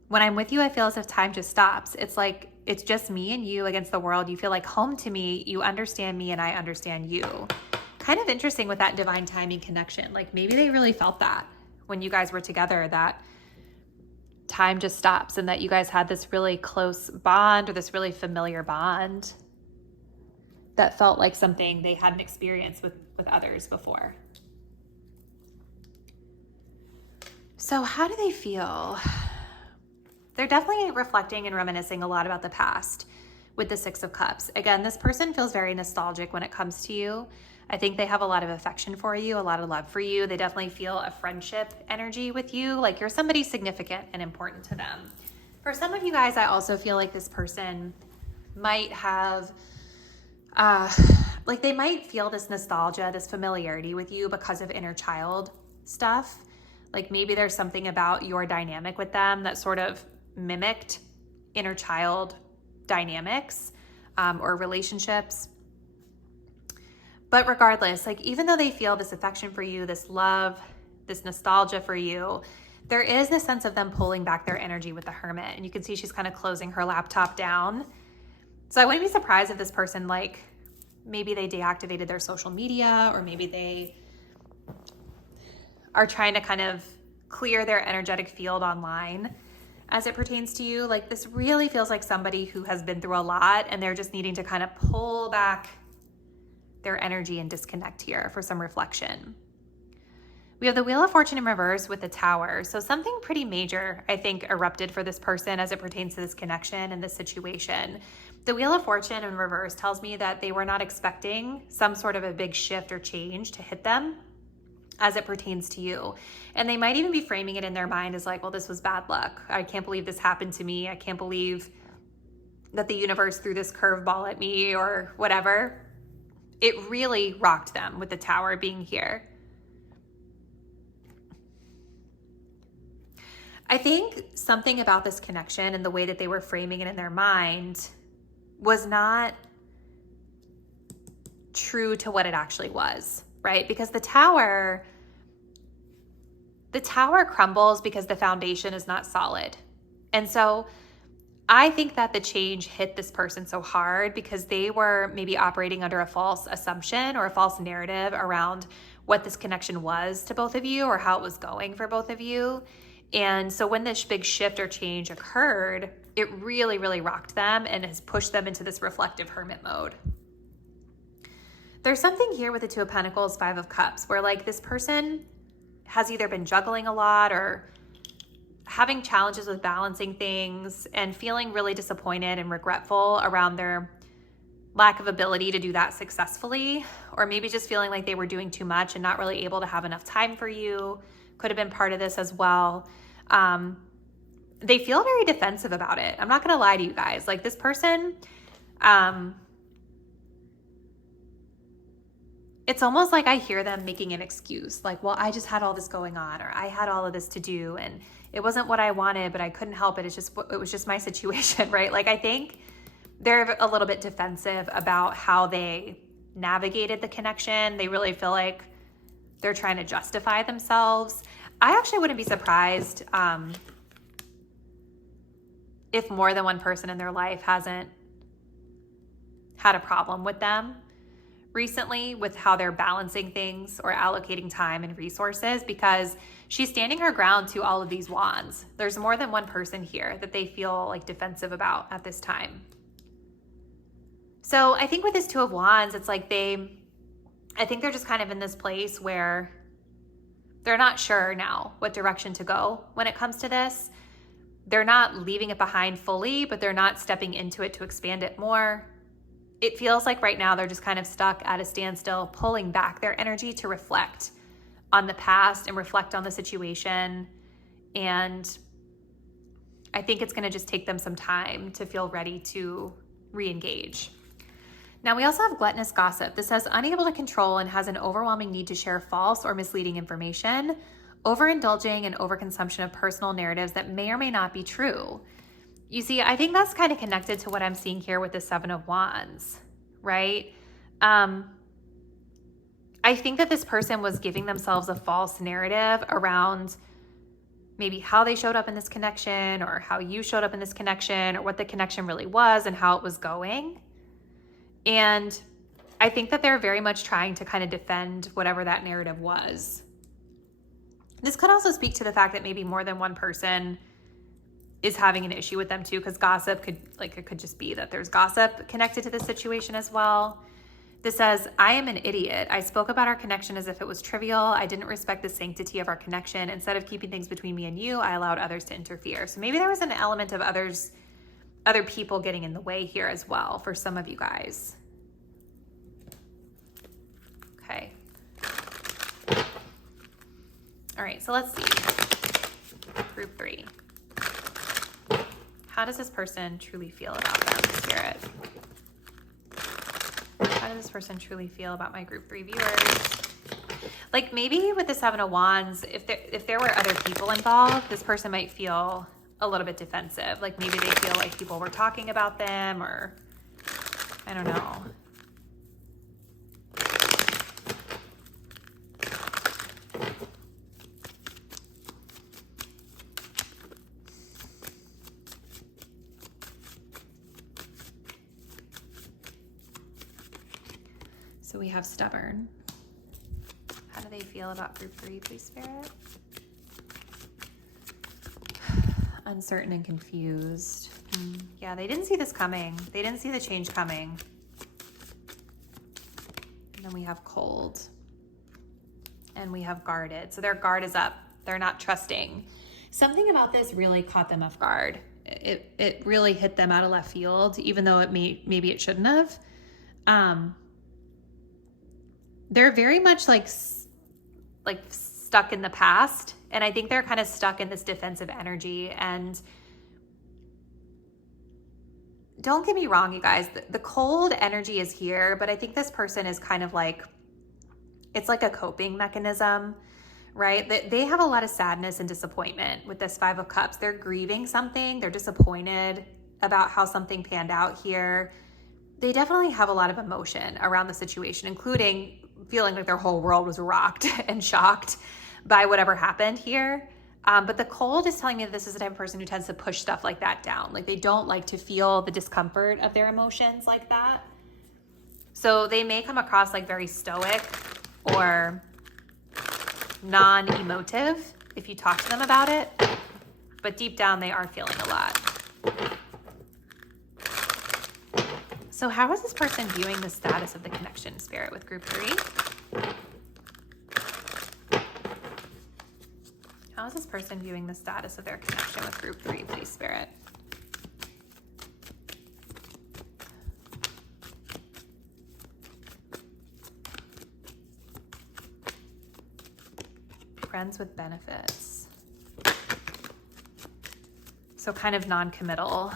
When I'm with you, I feel as if time just stops. It's like, it's just me and you against the world. You feel like home to me. You understand me and I understand you. Kind of interesting with that divine timing connection. Like maybe they really felt that when you guys were together, that time just stops and that you guys had this really close bond or this really familiar bond that felt like something they hadn't experienced with others before. So how do they feel? They're definitely reflecting and reminiscing a lot about the past with the Six of Cups. Again, this person feels very nostalgic when it comes to you. I think they have a lot of affection for you, a lot of love for you. They definitely feel a friendship energy with you, like you're somebody significant and important to them. For some of you guys, I also feel like this person might have, like they might feel this nostalgia, this familiarity with you because of inner child stuff. Like maybe there's something about your dynamic with them that sort of mimicked inner child dynamics or relationships. But regardless, like even though they feel this affection for you, this love, this nostalgia for you, there is this sense of them pulling back their energy with the Hermit. And you can see she's kind of closing her laptop down. So I wouldn't be surprised if this person, like maybe they deactivated their social media, or maybe they are trying to kind of clear their energetic field online as it pertains to you. Like this really feels like somebody who has been through a lot and they're just needing to kind of pull back their energy and disconnect here for some reflection. We have the Wheel of Fortune in reverse with the Tower. So something pretty major, I think, erupted for this person as it pertains to this connection and this situation. The Wheel of Fortune in reverse tells me that they were not expecting some sort of a big shift or change to hit them as it pertains to you. And they might even be framing it in their mind as like, well, this was bad luck. I can't believe this happened to me. I can't believe that the universe threw this curveball at me or whatever. It really rocked them with the Tower being here. I think something about this connection and the way that they were framing it in their mind was not true to what it actually was, right? Because the tower crumbles because the foundation is not solid. And so I think that the change hit this person so hard because they were maybe operating under a false assumption or a false narrative around what this connection was to both of you or how it was going for both of you. And so when this big shift or change occurred, it really, really rocked them and has pushed them into this reflective hermit mode. There's something here with the Two of Pentacles, Five of Cups, where like this person has either been juggling a lot or having challenges with balancing things and feeling really disappointed and regretful around their lack of ability to do that successfully, or maybe just feeling like they were doing too much and not really able to have enough time for you. Could have been part of this as well. They feel very defensive about it. I'm not going to lie to you guys. Like this person, it's almost like I hear them making an excuse. Like, well, I just had all this going on, or I had all of this to do and it wasn't what I wanted, but I couldn't help it. It was just my situation, right? Like I think they're a little bit defensive about how they navigated the connection. They really feel like they're trying to justify themselves. I actually wouldn't be surprised if more than one person in their life hasn't had a problem with them recently with how they're balancing things or allocating time and resources, because she's standing her ground to all of these wands. There's more than one person here that they feel like defensive about at this time. So I think with this Two of Wands, it's like I think they're just kind of in this place where they're not sure now what direction to go when it comes to this. They're not leaving it behind fully, but they're not stepping into it to expand it more. It feels like right now they're just kind of stuck at a standstill, pulling back their energy to reflect on the past and reflect on the situation. And I think it's going to just take them some time to feel ready to re-engage. Now we also have gluttonous gossip. This says unable to control and has an overwhelming need to share false or misleading information, overindulging and overconsumption of personal narratives that may or may not be true. You see, I think that's kind of connected to what I'm seeing here with the Seven of Wands, right? I think that this person was giving themselves a false narrative around maybe how they showed up in this connection or how you showed up in this connection or what the connection really was and how it was going. And I think that they're very much trying to kind of defend whatever that narrative was. This could also speak to the fact that maybe more than one person is having an issue with them too, because gossip it could just be that there's gossip connected to this situation as well. This says, I am an idiot. I spoke about our connection as if it was trivial. I didn't respect the sanctity of our connection. Instead of keeping things between me and you, I allowed others to interfere. So maybe there was an element of other people getting in the way here as well for some of you guys. Okay. All right, so let's see. Group 3. How does this person truly feel about them, Spirit? How does this person truly feel about my group 3 viewers? Like maybe with the 7 of Wands, if there were other people involved, this person might feel a little bit defensive. Like maybe they feel like people were talking about them, or I don't know. So we have stubborn. How do they feel about group 3, please, Spirit? Uncertain and confused. Yeah, they didn't see this coming. They didn't see the change coming. And then we have cold. And we have guarded. So their guard is up. They're not trusting. Something about this really caught them off guard. It really hit them out of left field, even though maybe it shouldn't have. They're very much like stuck in the past. And I think they're kind of stuck in this defensive energy. And don't get me wrong, you guys, the cold energy is here, but I think this person is kind of like, it's like a coping mechanism, right? They have a lot of sadness and disappointment with this 5 of Cups. They're grieving something. They're disappointed about how something panned out here. They definitely have a lot of emotion around the situation, including feeling like their whole world was rocked and shocked by whatever happened here. But the cold is telling me that this is the type of person who tends to push stuff like that down. Like they don't like to feel the discomfort of their emotions like that. So they may come across like very stoic or non-emotive if you talk to them about it. But deep down, they are feeling a lot. So how is this person viewing the status of the connection, Spirit, with group 3? How is this person viewing the status of their connection with group 3, please, Spirit? Friends with benefits. So kind of non-committal.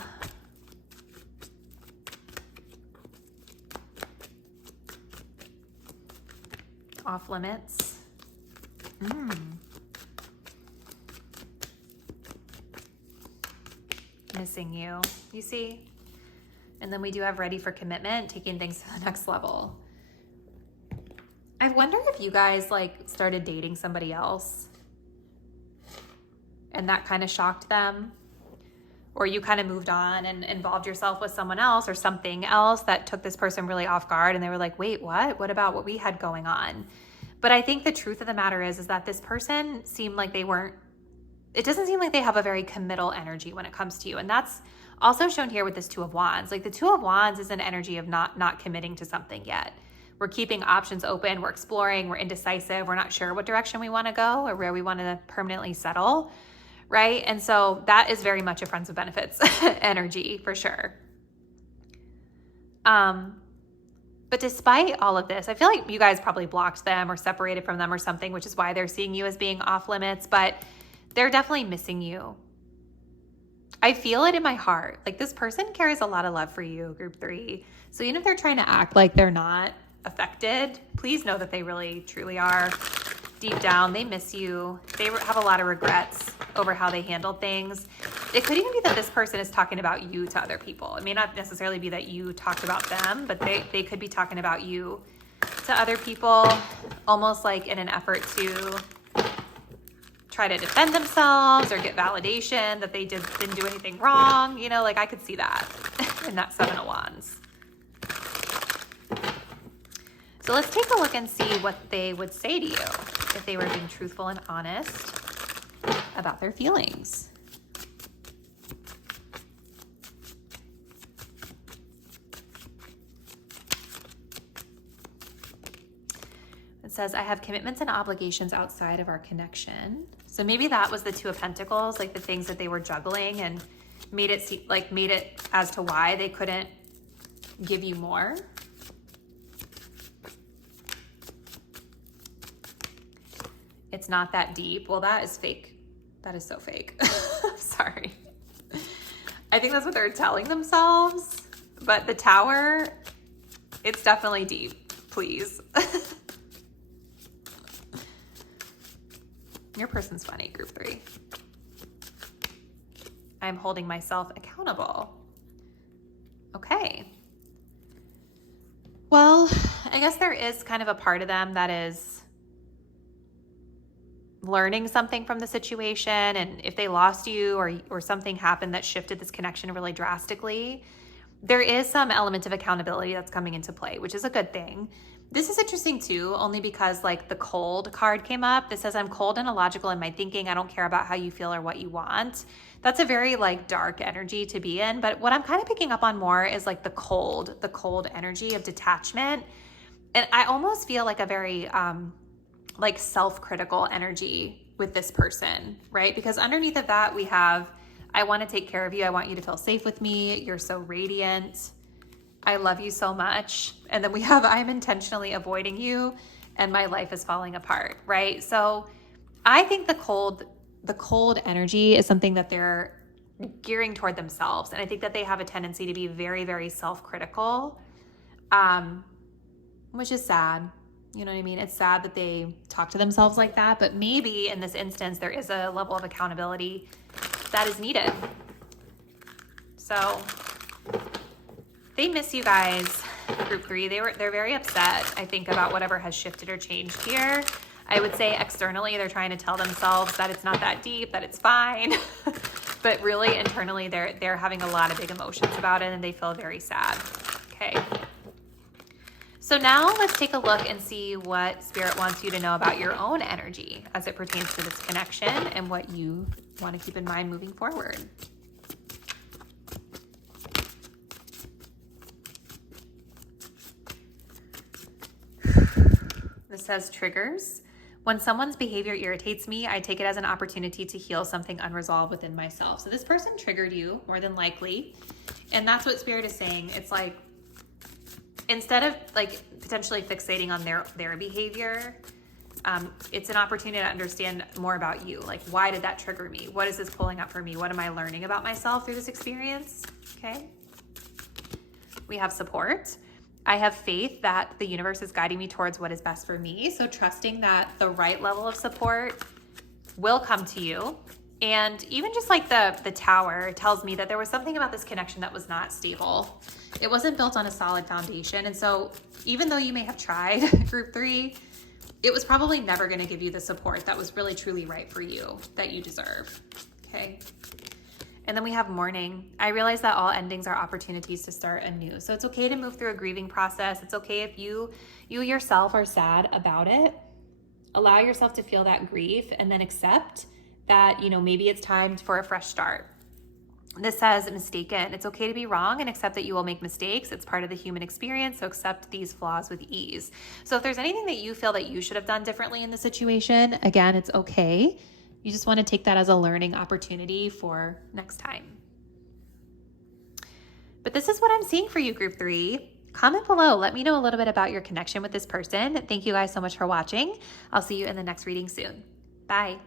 Off limits. Missing you, you see? And then we do have ready for commitment, taking things to the next level. I wonder if you guys like started dating somebody else and that kind of shocked them, or you kind of moved on and involved yourself with someone else or something else that took this person really off guard and they were like, wait, what? What about what we had going on? But I think the truth of the matter is that this person seemed like it doesn't seem like they have a very committal energy when it comes to you. And that's also shown here with this 2 of Wands. Like the 2 of Wands is an energy of not committing to something yet. We're keeping options open. We're exploring. We're indecisive. We're not sure what direction we want to go or where we want to permanently settle, right? And so that is very much a friends with benefits energy for sure. But despite all of this, I feel like you guys probably blocked them or separated from them or something, which is why they're seeing you as being off limits, but they're definitely missing you. I feel it in my heart. Like this person carries a lot of love for you, group 3. So even if they're trying to act like they're not affected, please know that they really, truly are. Deep down, they miss you. They have a lot of regrets over how they handled things. It could even be that this person is talking about you to other people. It may not necessarily be that you talked about them, but they could be talking about you to other people, almost like in an effort to try to defend themselves or get validation that they didn't do anything wrong. You know, like I could see that in that 7 of Wands. So let's take a look and see what they would say to you if they were being truthful and honest about their feelings. says, I have commitments and obligations outside of our connection. So maybe that was the Two of Pentacles, like the things that they were juggling and made it as to why they couldn't give you more. It's not that deep. Well, that is fake. That is so fake. Sorry. I think that's what they're telling themselves. But the Tower, it's definitely deep. Please. Your person's funny, group 3. I'm holding myself accountable. Okay. Well, I guess there is kind of a part of them that is learning something from the situation. And if they lost you or something happened that shifted this connection really drastically, there is some element of accountability that's coming into play, which is a good thing. This is interesting too, only because like the cold card came up. This says, I'm cold and illogical in my thinking. I don't care about how you feel or what you want. That's a very like dark energy to be in. But what I'm kind of picking up on more is like the cold energy of detachment. And I almost feel like a very like self-critical energy with this person, right? Because underneath of that, we have, I want to take care of you. I want you to feel safe with me. You're so radiant. I love you so much. And then we have, I'm intentionally avoiding you and my life is falling apart, right? So I think the cold energy is something that they're gearing toward themselves. And I think that they have a tendency to be very, very self-critical, which is sad. You know what I mean? It's sad that they talk to themselves like that, but maybe in this instance, there is a level of accountability that is needed. So they miss you guys, group 3. They're very upset, I think, about whatever has shifted or changed here. I would say externally, they're trying to tell themselves that it's not that deep, that it's fine. But really internally, they're having a lot of big emotions about it and they feel very sad. Okay. So now let's take a look and see what Spirit wants you to know about your own energy as it pertains to this connection and what you want to keep in mind moving forward. This says triggers. When someone's behavior irritates me, I take it as an opportunity to heal something unresolved within myself. So this person triggered you more than likely. And that's what Spirit is saying. It's like, instead of like potentially fixating on their behavior, it's an opportunity to understand more about you. Like, why did that trigger me? What is this pulling up for me? What am I learning about myself through this experience? Okay. We have support. I have faith that the universe is guiding me towards what is best for me. So trusting that the right level of support will come to you. And even just like the Tower tells me that there was something about this connection that was not stable. It wasn't built on a solid foundation. And so even though you may have tried, group 3, it was probably never going to give you the support that was really truly right for you, that you deserve. Okay. And then we have mourning. I realize that all endings are opportunities to start anew. So it's okay to move through a grieving process. It's okay if you yourself are sad about it. Allow yourself to feel that grief and then accept that, you know, maybe it's time for a fresh start. This says mistaken. It's okay to be wrong and accept that you will make mistakes. It's part of the human experience. So accept these flaws with ease. So if there's anything that you feel that you should have done differently in the situation, again, it's okay. You just want to take that as a learning opportunity for next time. But this is what I'm seeing for you, group 3. Comment below. Let me know a little bit about your connection with this person. Thank you guys so much for watching. I'll see you in the next reading soon. Bye.